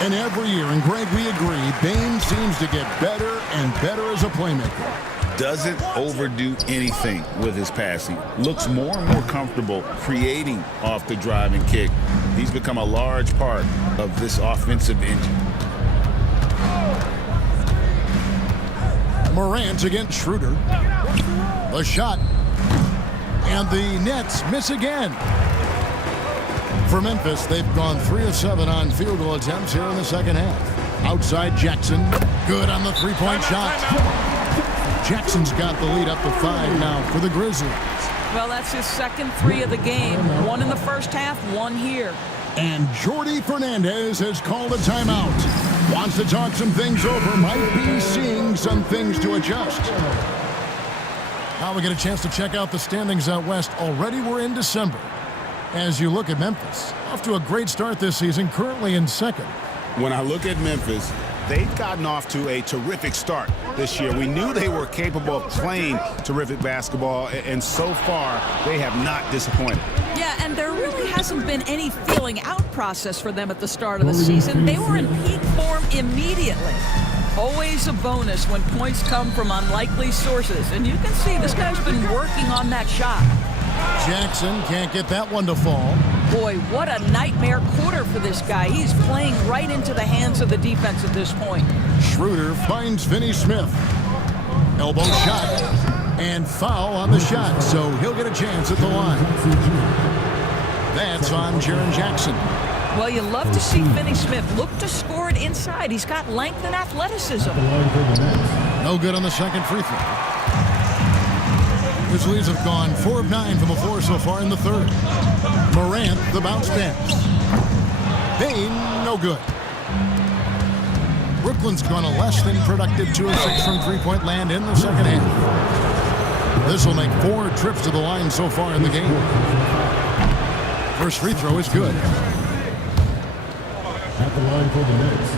And every year, and Greg, we agree, Bane seems to get better and better as a playmaker. Doesn't overdo anything with his passing. Looks more and more comfortable creating off the driving kick. He's become a large part of this offensive engine. Morant against Schroeder. The shot. And the Nets miss again. For Memphis, they've gone 3 of 7 on field goal attempts here in the second half. Outside Jackson. Good on the three-point shot. Jackson's got the lead up to 5 now for the Grizzlies. Well, that's his 2nd 3 of the game. 1 in the first half, 1 here. And Jordi Fernandez has called a timeout. Wants to talk some things over. Might be seeing some things to adjust. Now we get a chance to check out the standings out west. Already we're in December. As you look at Memphis, off to a great start this season, currently in 2nd. When I look at Memphis, they've gotten off to a terrific start this year. We knew they were capable of playing terrific basketball, and so far, they have not disappointed. Yeah, and there really hasn't been any feeling out process for them at the start of the season. They were in peak form immediately. Always a bonus when points come from unlikely sources. And you can see this guy's been working on that shot. Jackson can't get that one to fall. Boy, what a nightmare quarter for this guy. He's playing right into the hands of the defense at this point. Schroeder finds Finney Smith. Elbow shot. And foul on the shot, so he'll get a chance at the line. That's on Jaren Jackson. Well, you love to see Finney Smith look to score it inside. He's got length and athleticism. No good on the second free throw. Grizzlies have gone 4 of 9 from the floor so far in the 3rd. Morant, the bounce pass. Bane, no good. Brooklyn's gone a less than productive 2 of 6 from three-point land in the second half. This will make 4 trips to the line so far in the game. First free throw is good. At the line for the Nets.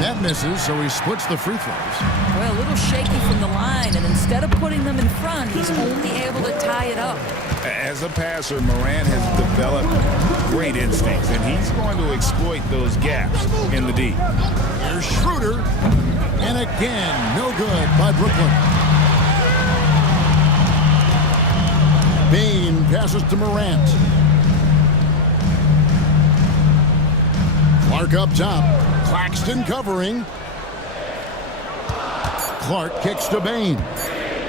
That misses, so he splits the free throws. Well, a little shaky from the line, and instead of putting them in front, he's only able to tie it up. As a passer, Morant has developed great instincts, and he's going to exploit those gaps in the D. Here's Schroeder, and again, no good by Brooklyn. Bane passes to Morant. Clark up top. Claxton covering. Clark kicks to Bane.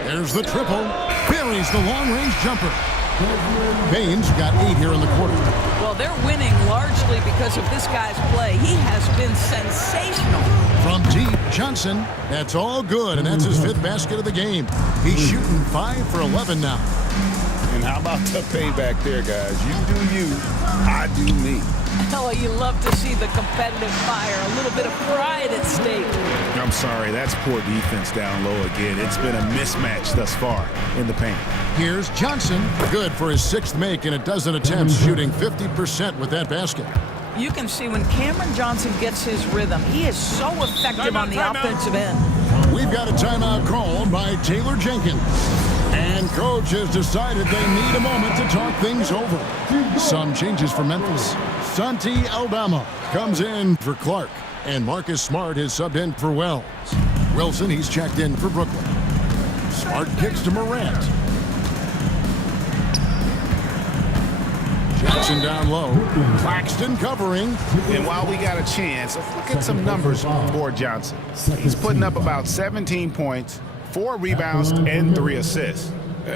There's the triple. Buries the long-range jumper. Bane's got 8 here in the quarter. Well, they're winning largely because of this guy's play. He has been sensational. From deep, Johnson. That's all good, and that's his 5th basket of the game. He's shooting 5 for 11 now. And how about the payback there, guys? You do you, I do me. Oh, you love to see the competitive fire. A little bit of pride at stake. I'm sorry, that's poor defense down low again. It's been a mismatch thus far in the paint. Here's Johnson. Good for his 6th make in a dozen attempts, shooting 50% with that basket. You can see when Cameron Johnson gets his rhythm, he is so effective on the offensive end. We've got a timeout called by Taylor Jenkins. And coach has decided they need a moment to talk things over. Some changes for Memphis. Santi Aldama comes in for Clark. And Marcus Smart is subbed in for Wells. Wilson, he's checked in for Brooklyn. Smart kicks to Morant. Jackson down low. Claxton covering. And while we got a chance, let's look at some numbers for Johnson. He's putting up about 17 points, 4 rebounds, and 3 assists.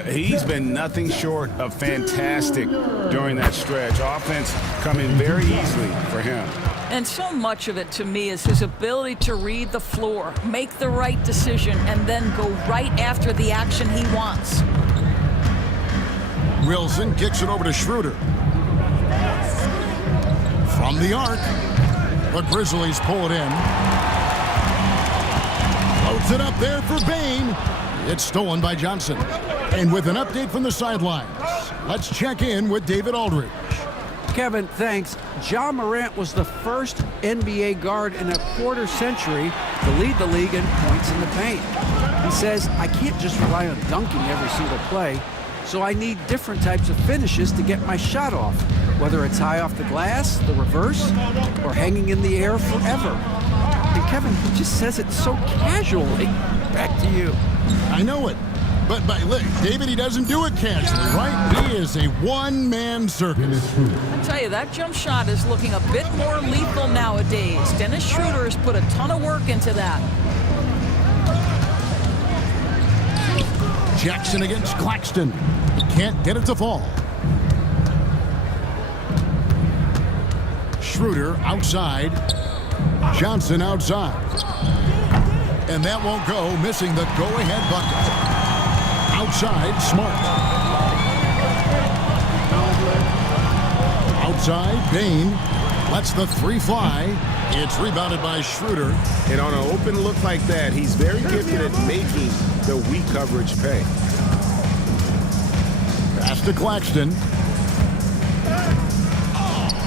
He's been nothing short of fantastic during that stretch. Offense coming very easily for him. And so much of it, to me, is his ability to read the floor, make the right decision, and then go right after the action he wants. Wilson kicks it over to Schroeder. From the arc, the Grizzlies pull it in. Floats it up there for Bain. It's stolen by Johnson. And with an update from the sidelines, let's check in with David Aldridge. Kevin, thanks. Ja Morant was the first NBA guard in a quarter century to lead the league in points in the paint. He says, I can't just rely on dunking every single play, so I need different types of finishes to get my shot off, whether it's high off the glass, the reverse, or hanging in the air forever. And Kevin, he just says it so casually. Back to you. I know it. But look, David, he doesn't do it casually, right? He is a one-man circus. I'll tell you, that jump shot is looking a bit more lethal nowadays. Dennis Schroeder has put a ton of work into that. Jackson against Claxton. He can't get it to fall. Schroeder outside. Johnson outside. And that won't go, missing the go-ahead bucket. Outside, Smart. Outside, Bain lets the 3 fly. It's rebounded by Schroeder. And on an open look like that, he's very gifted at making the weak coverage pay. Pass to Claxton.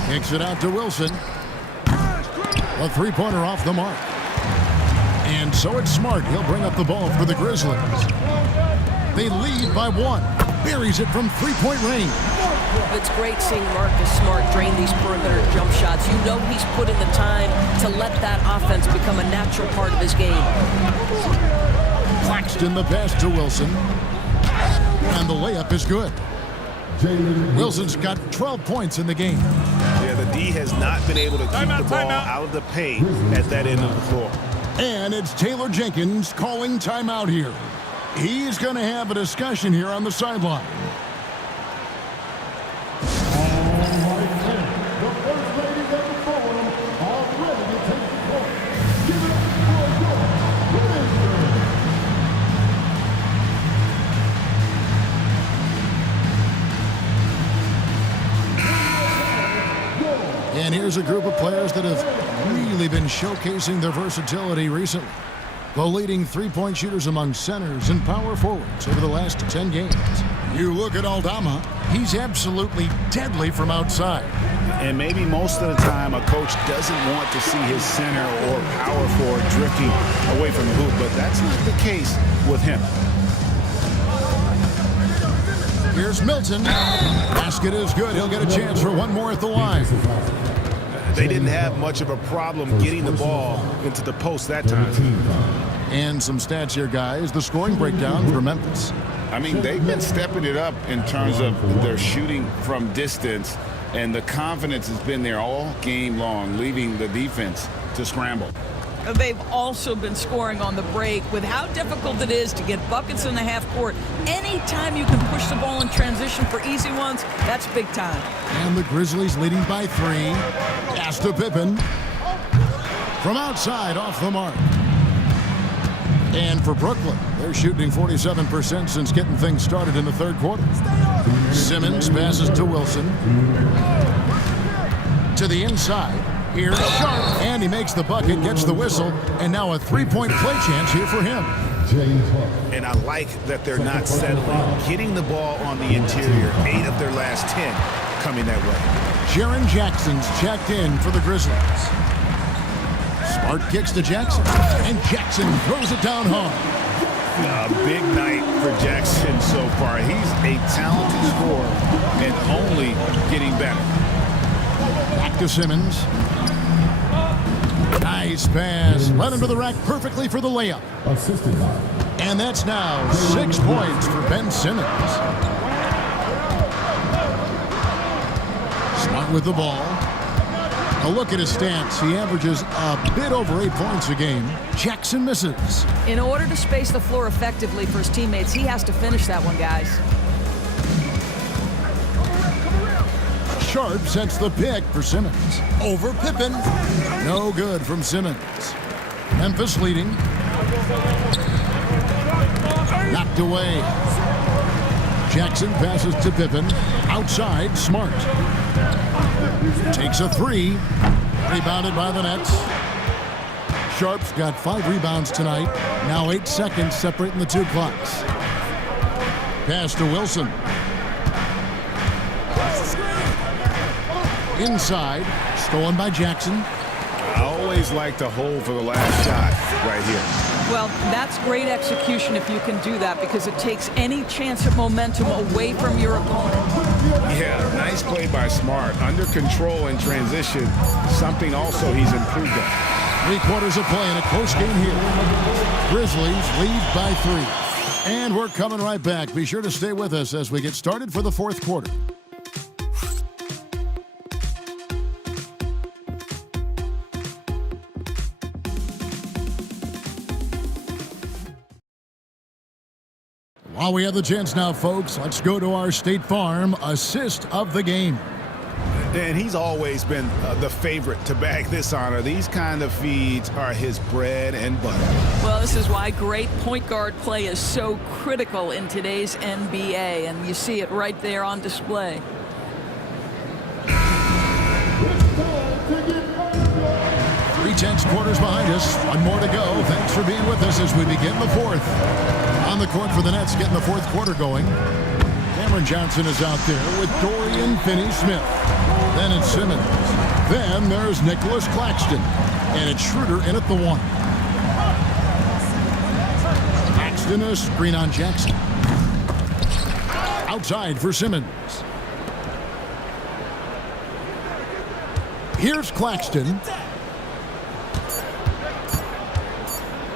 Kicks it out to Wilson. A 3-pointer off the mark. And so it's Smart. He'll bring up the ball for the Grizzlies. They lead by 1. Buries it from 3-point range. It's great seeing Marcus Smart drain these perimeter jump shots. You know he's put in the time to let that offense become a natural part of his game. Claxton the pass to Wilson. And the layup is good. Wilson's got 12 points in the game. Yeah, the D has not been able to keep the ball out of the paint at that end of the floor. And it's Taylor Jenkins calling timeout here. He's going to have a discussion here on the sideline. And here's a group of players that have really been showcasing their versatility recently. The leading 3-point shooters among centers and power forwards over the last 10 games. You look at Aldama, he's absolutely deadly from outside. And maybe most of the time a coach doesn't want to see his center or power forward drifting away from the hoop, but that's not the case with him. Here's Milton. Basket is good. He'll get a chance for one more at the line. They didn't have much of a problem getting the ball into the post that time. And some stats here, guys. The scoring breakdown for Memphis. I mean, they've been stepping it up in terms of their shooting from distance, and the confidence has been there all game long, leaving the defense to scramble. They've also been scoring on the break. With how difficult it is to get buckets in the half court, anytime you can push the ball in transition for easy ones, that's big time. And the Grizzlies leading by 3. Pass to Pippen. From outside, off the mark. And for Brooklyn, they're shooting 47% since getting things started in the third quarter. Simmons passes to Wilson. To the inside. Here's Sharp, and he makes the bucket, gets the whistle, and now a 3-point play chance here for him. And I like that they're not settling, getting the ball on the interior. 8 of their last 10 coming that way. Jaren Jackson's checked in for the Grizzlies. Smart kicks to Jackson, and Jackson throws it down hard. A big night for Jackson so far. He's a talented scorer and only getting better. Back to Simmons. Nice pass. Led him to the rack perfectly for the layup. Assisted by And that's now 6 points for Ben Simmons. Smart with the ball. A look at his stats. He averages a bit over 8 points a game. Jackson misses. In order to space the floor effectively for his teammates, he has to finish that one, guys. Sharp sets the pick for Simmons. Over Pippen. No good from Simmons. Memphis leading. Knocked away. Jackson passes to Pippen. Outside, Smart. Takes a three. Rebounded by the Nets. Sharp's got 5 rebounds tonight. Now 8 seconds separating the 2 clocks. Pass to Wilson. Inside. Stolen by Jackson. I always like to hold for the last shot right here. Well, that's great execution if you can do that, because it takes any chance at momentum away from your opponent. Yeah, nice play by Smart. Under control in transition, something also he's improved on. 3 quarters of play in a close game here. Grizzlies lead by 3. And we're coming right back. Be sure to stay with us as we get started for the 4th quarter. While we have the chance now, folks, let's go to our State Farm assist of the game. And he's always been the favorite to bag this honor. These kind of feeds are his bread and butter. Well, this is why great point guard play is so critical in today's NBA, and you see it right there on display. 3/10 quarters behind us. 1 more to go. Thanks for being with us as we begin the 4th. On the court for the Nets, getting the 4th quarter going. Cameron Johnson is out there with Dorian Finney-Smith. Then it's Simmons. Then there's Nicholas Claxton. And it's Schroeder in at the 1. Claxton a screen on Jackson. Outside for Simmons. Here's Claxton.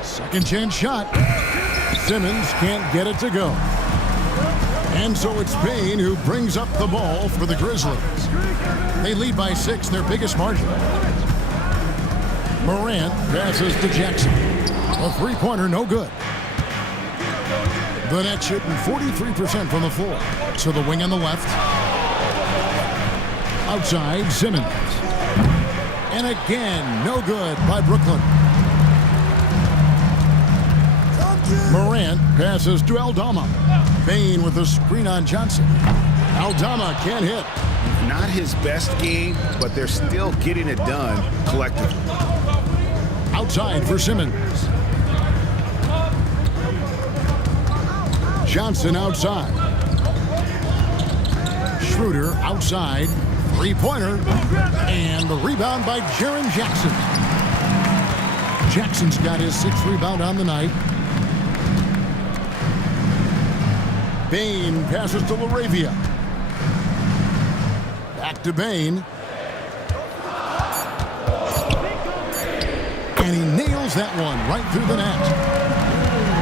Second chance shot. Simmons can't get it to go. And so it's Payne who brings up the ball for the Grizzlies. They lead by 6, their biggest margin. Morant passes to Jackson. A 3-pointer, no good. The Nets shooting 43% from the floor. So the wing on the left. Outside, Simmons. And again, no good by Brooklyn. Morant passes to Aldama. Payne with a screen on Johnson. Aldama can't hit. Not his best game, but they're still getting it done collectively. Outside for Simmons. Johnson outside. Schroeder outside. 3-pointer. And the rebound by Jaren Jackson. Jackson's got his 6th rebound on the night. Bain passes to LaRavia. Back to Bain. And he nails that one right through the net.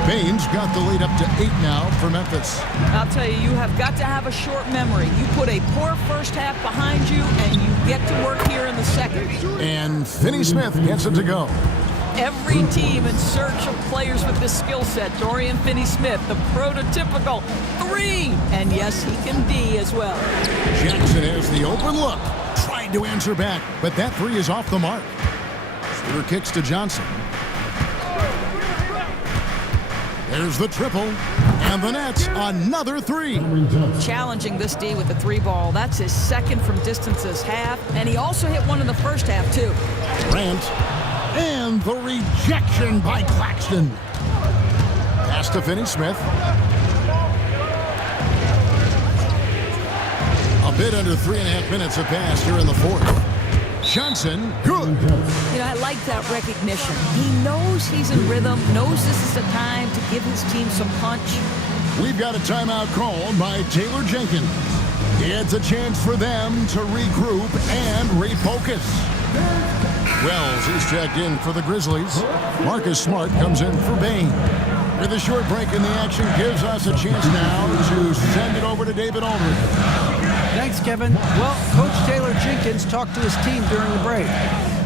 Bain's got the lead up to 8 now for Memphis. I'll tell you, you have got to have a short memory. You put a poor first half behind you, and you get to work here in the second. And Finney-Smith gets it to go. Every team in search of players with this skill set. Dorian Finney-Smith, the prototypical 3. And yes, he can D as well. Jackson has the open look. Tried to answer back, but that 3 is off the mark. Schroeder kicks to Johnson. There's the triple. And the Nets, another 3. Challenging this D with the 3 ball. That's his 2nd from distance this half. And he also hit one in the first half, too. Grant. And the rejection by Claxton. Pass to Finney-Smith. A bit under 3.5 minutes have passed here in the 4th. Johnson, good. You know, I like that recognition. He knows he's in rhythm, knows this is the time to give his team some punch. We've got a timeout called by Taylor Jenkins. It's a chance for them to regroup and refocus. Wells is checked in for the Grizzlies. Marcus Smart comes in for Bain. With a short break in the action gives us a chance now to send it over to David Aldridge. Thanks, Kevin. Well, Coach Taylor Jenkins talked to his team during the break.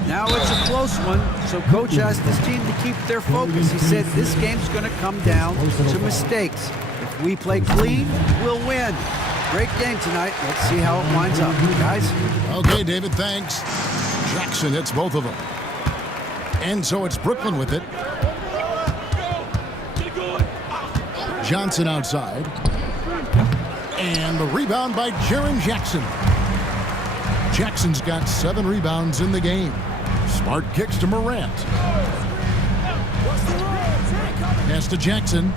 Now it's a close one, so Coach asked his team to keep their focus. He said this game's going to come down to mistakes. If we play clean, we'll win. Great game tonight. Let's see how it winds up, guys. Okay, David, thanks. Jackson hits both of them. And so it's Brooklyn with it. Johnson outside. And the rebound by Jaren Jackson. Jackson's got 7 rebounds in the game. Smart kicks to Morant. Pass to Jackson.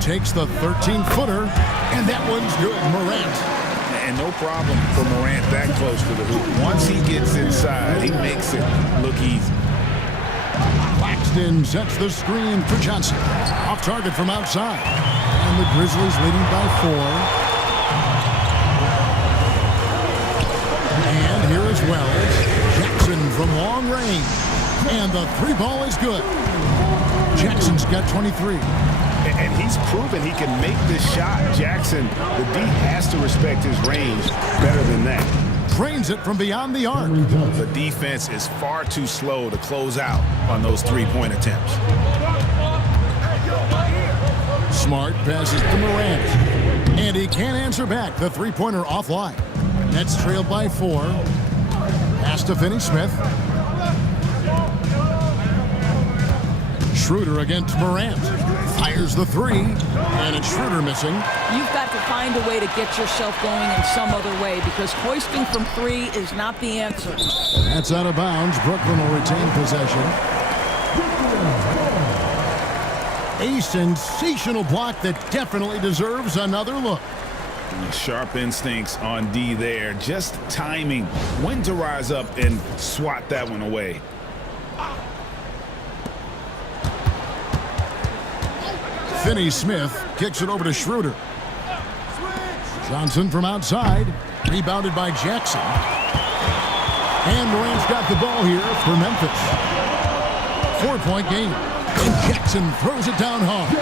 Takes the 13-footer, and that one's good. Morant. And no problem for Morant that close to the hoop. Once he gets inside, he makes it look easy. Claxton sets the screen for Johnson. Off target from outside. And the Grizzlies leading by 4. And here is Wells. Jackson from long range. And the 3-ball is good. Jackson's got 23. And he's proven he can make this shot. Jackson, the D has to respect his range better than that. Drains it from beyond the arc. The defense is far too slow to close out on those 3-point attempts. Smart passes to Morant. And he can't answer back. The 3-pointer offline. Nets trailed by 4. Pass to Finney-Smith. Schroeder against Morant. Fires the 3. And it's Schroeder missing. You've got to find a way to get yourself going in some other way because hoisting from 3 is not the answer. That's out of bounds. Brooklyn will retain possession. A sensational block that definitely deserves another look. Sharp instincts on D there. Just timing when to rise up and swat that one away. Finney-Smith kicks it over to Schroeder. Johnson from outside. Rebounded by Jackson. And Morant's got the ball here for Memphis. 4-point game. And Jackson throws it down hard.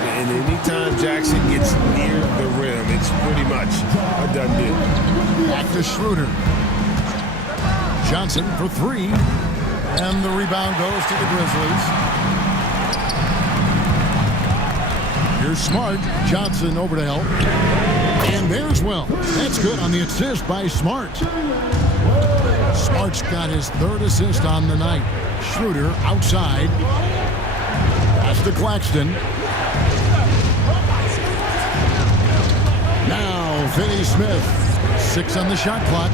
And anytime Jackson gets near the rim, it's pretty much a done deal. Back to Schroeder. Johnson for 3. And the rebound goes to the Grizzlies. Here's Smart. Johnson over to help. And there's Wells. That's good on the assist by Smart. Smart's got his 3rd assist on the night. Schroeder outside. Pass to Claxton. Now Finney-Smith. 6 on the shot clock.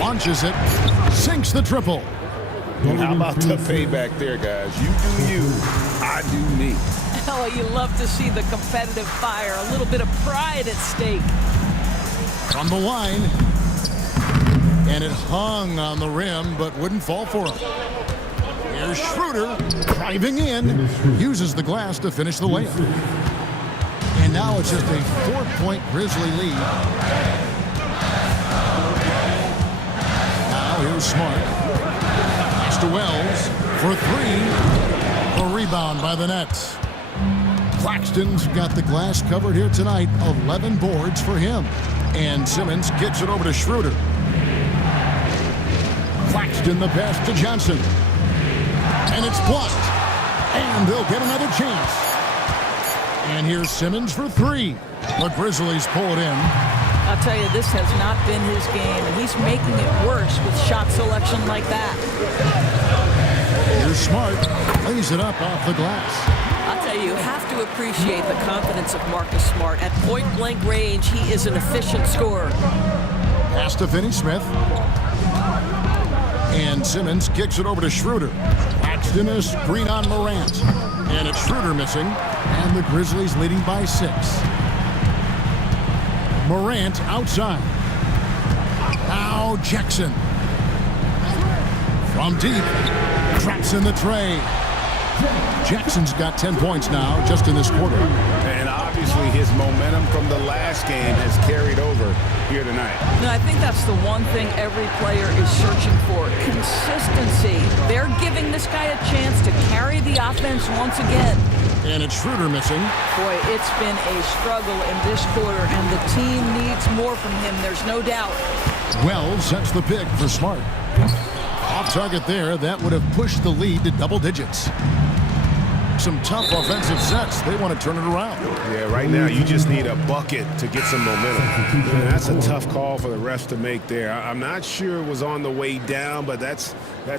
Launches it. Sinks the triple. How about the payback there, guys? You do you, I do me. Oh, you love to see the competitive fire. A little bit of pride at stake. From the line. And it hung on the rim, but wouldn't fall for him. Here's Schroeder driving in. Uses the glass to finish the layup. And now it's just a 4-point Grizzly lead. Now here's Smart. Pass to Wells for 3. A rebound by the Nets. Claxton's got the glass covered here tonight. 11 boards for him. And Simmons gets it over to Schroeder. Claxton the pass to Johnson. And it's blocked. And they'll get another chance. And here's Simmons for 3. The Grizzlies pull it in. I'll tell you, this has not been his game, and he's making it worse with shot selection like that. Here's Smart. Lays it up off the glass. I'll tell you, you have to appreciate the confidence of Marcus Smart. At point-blank range, he is an efficient scorer. Pass to Finney-Smith. And Simmons kicks it over to Schroeder. Claxton a screen on Morant. And it's Schroeder missing. And the Grizzlies leading by 6. Morant outside. Now Jackson. From deep. Traps in the tray. Jackson's got 10 points now just in this quarter. And obviously obviously his momentum from the last game has carried over here tonight. No, I think that's the one thing every player is searching for, consistency. They're giving this guy a chance to carry the offense once again. And it's Schroeder missing. Boy, it's been a struggle in this quarter, and the team needs more from him, there's no doubt. Wells sets the pick for Smart. Off target there, that would have pushed the lead to double digits. Some tough offensive sets. They want to turn it around. Yeah, right now you just need a bucket to get some momentum. Yeah, that's a tough call for the refs to make there. I'm not sure it was on the way down, but that's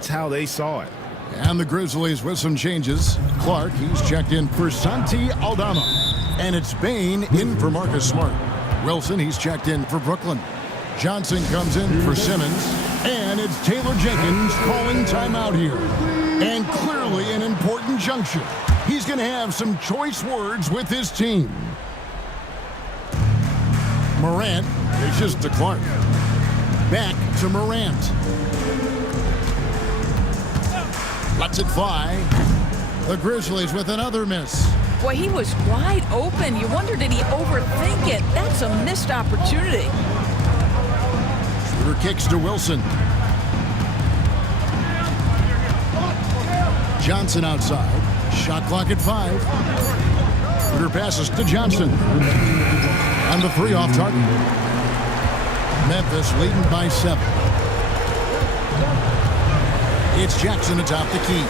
how they saw it. And the Grizzlies with some changes. Clark, he's checked in for Santi Aldama. And it's Bain in for Marcus Smart. Wilson, he's checked in for Brooklyn. Johnson comes in for Simmons. And it's Taylor Jenkins calling timeout here. And clearly an important juncture. He's going to have some choice words with his team. Morant dishes to Clark. Back to Morant. Lets it fly. The Grizzlies with another miss. Boy, he was wide open. You wonder, did he overthink it? That's a missed opportunity. Shooter kicks to Wilson. Johnson outside. Shot clock at 5. Shooter passes to Johnson. On the 3 off target. Memphis leading by 7. It's Jackson atop the key.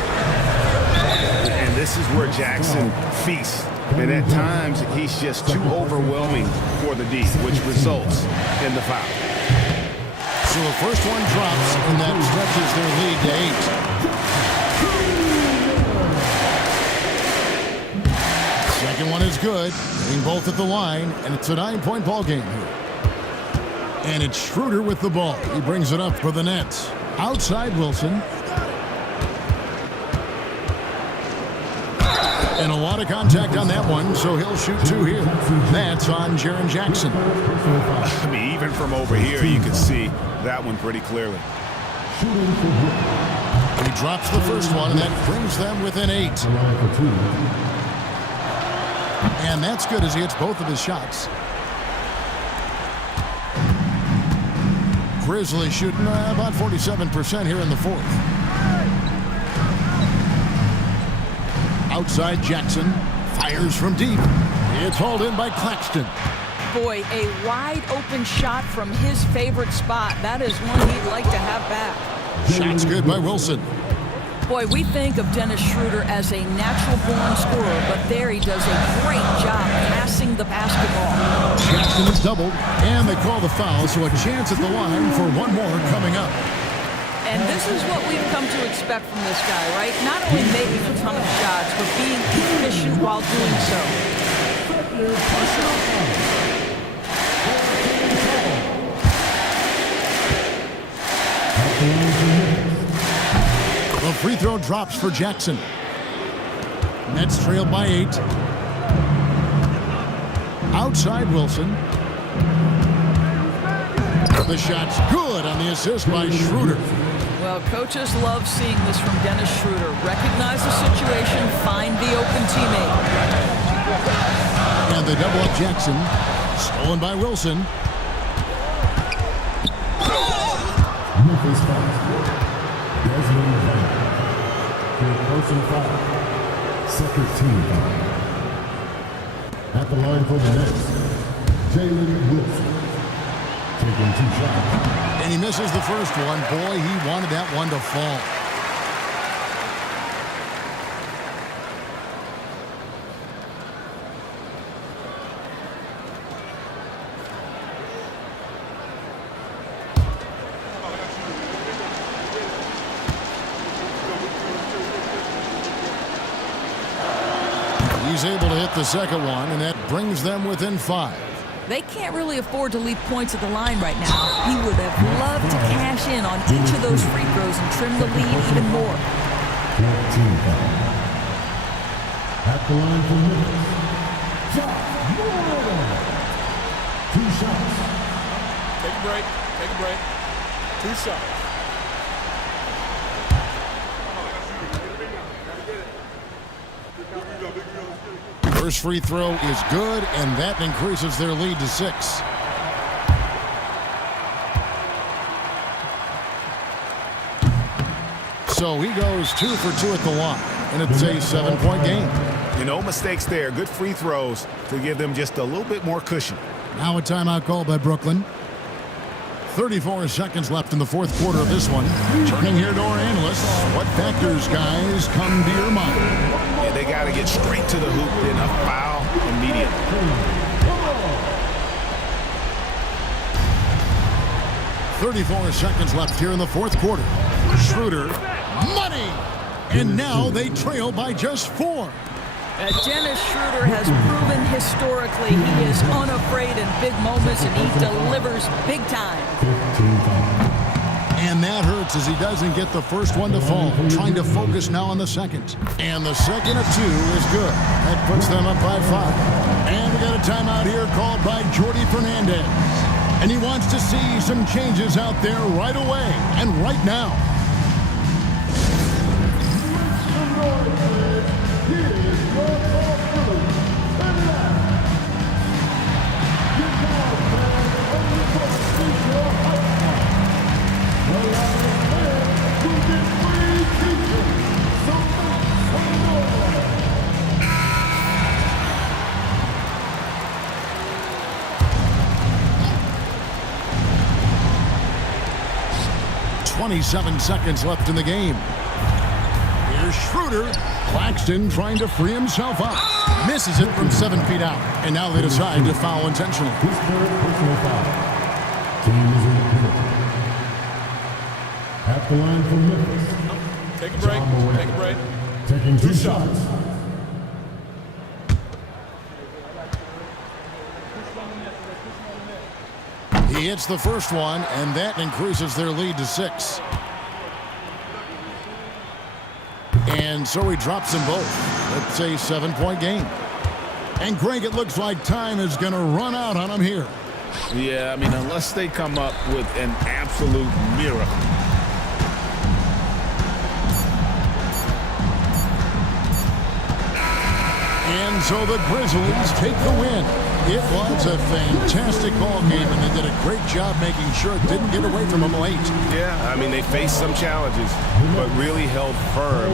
And this is where Jackson feasts. And at times, he's just too overwhelming for the D, which results in the foul. So the first one drops, and that stretches their lead to 8. Second one is good. Hitting both at the line, and it's a 9-point ball game here. And it's Schroeder with the ball. He brings it up for the Nets. Outside Wilson. And a lot of contact on that one, so he'll shoot 2 here. That's on Jaren Jackson. I mean, even from over here, you can see that one pretty clearly. He drops the first one, and that brings them within 8. And that's good as he hits both of his shots. Grizzlies shooting about 47% here in the 4th. Outside Jackson, fires from deep. It's hauled in by Claxton. Boy, a wide open shot from his favorite spot. That is one he'd like to have back. Shot's good by Wilson. Boy, we think of Dennis Schroeder as a natural-born scorer, but there he does a great job passing the basketball. Jackson is doubled, and they call the foul, so a chance at the line for one more coming up. And this is what we've come to expect from this guy, right? Not only making a ton of shots, but being efficient while doing so. The free throw drops for Jackson. Nets trailed by 8. Outside Wilson. The shot's good on the assist by Schroeder. Well, coaches love seeing this from Dennis Schroeder. Recognize the situation, find the open teammate. And they double up Jackson. Stolen by Wilson. Memphis foul. Desmond Bain. Personal foul. Second team foul. At the line for the Nets, Jalen Wilson. Taking 2 shots. And he misses the first one. Boy, he wanted that one to fall. He's able to hit the second one, and that brings them within 5. They can't really afford to leave points at the line right now. He would have loved to cash in on each of those free throws and trim the lead even more. 14 foul. At the line for Memphis. Shot. 2 shots. Take a break. Take a break. 2 shots. First free throw is good, and that increases their lead to 6. So he goes 2 for 2 at the line, and it's a 7-point game. No mistakes there. Good free throws to give them just a little bit more cushion. Now a timeout called by Brooklyn. 34 seconds left in the fourth quarter of this one. Turning here to our analysts. What factors, guys, come to your mind? Yeah, they got to get straight to the hoop, then a foul immediately. 34 seconds left here in the fourth quarter. Schroeder, money! And now they trail by just 4. Dennis Schroeder has proven historically he is unafraid in big moments, and he delivers big time. And that hurts as he doesn't get the first one to fall. Trying to focus now on the second. And the second of 2 is good. That puts them up by 5. And we got a timeout here called by Jordi Fernandez. And he wants to see some changes out there right away and right now. .27 seconds left in the game. Here's Schroeder. Claxton trying to free himself up. Misses it from 7 feet out. And now they decide to foul intentionally. His third personal foul. Team is in the penalty. At the line for Memphis. Take a break. Take a break. Taking 2 shots. He hits the first one, and that increases their lead to 6. And so he drops them both. It's a 7-point game. And Greg, it looks like time is going to run out on him here. Yeah, I mean, unless they come up with an absolute miracle. And so the Grizzlies take the win. It was a fantastic ball game, and they did a great job making sure it didn't get away from them late. Yeah, I mean, they faced some challenges, but really held firm.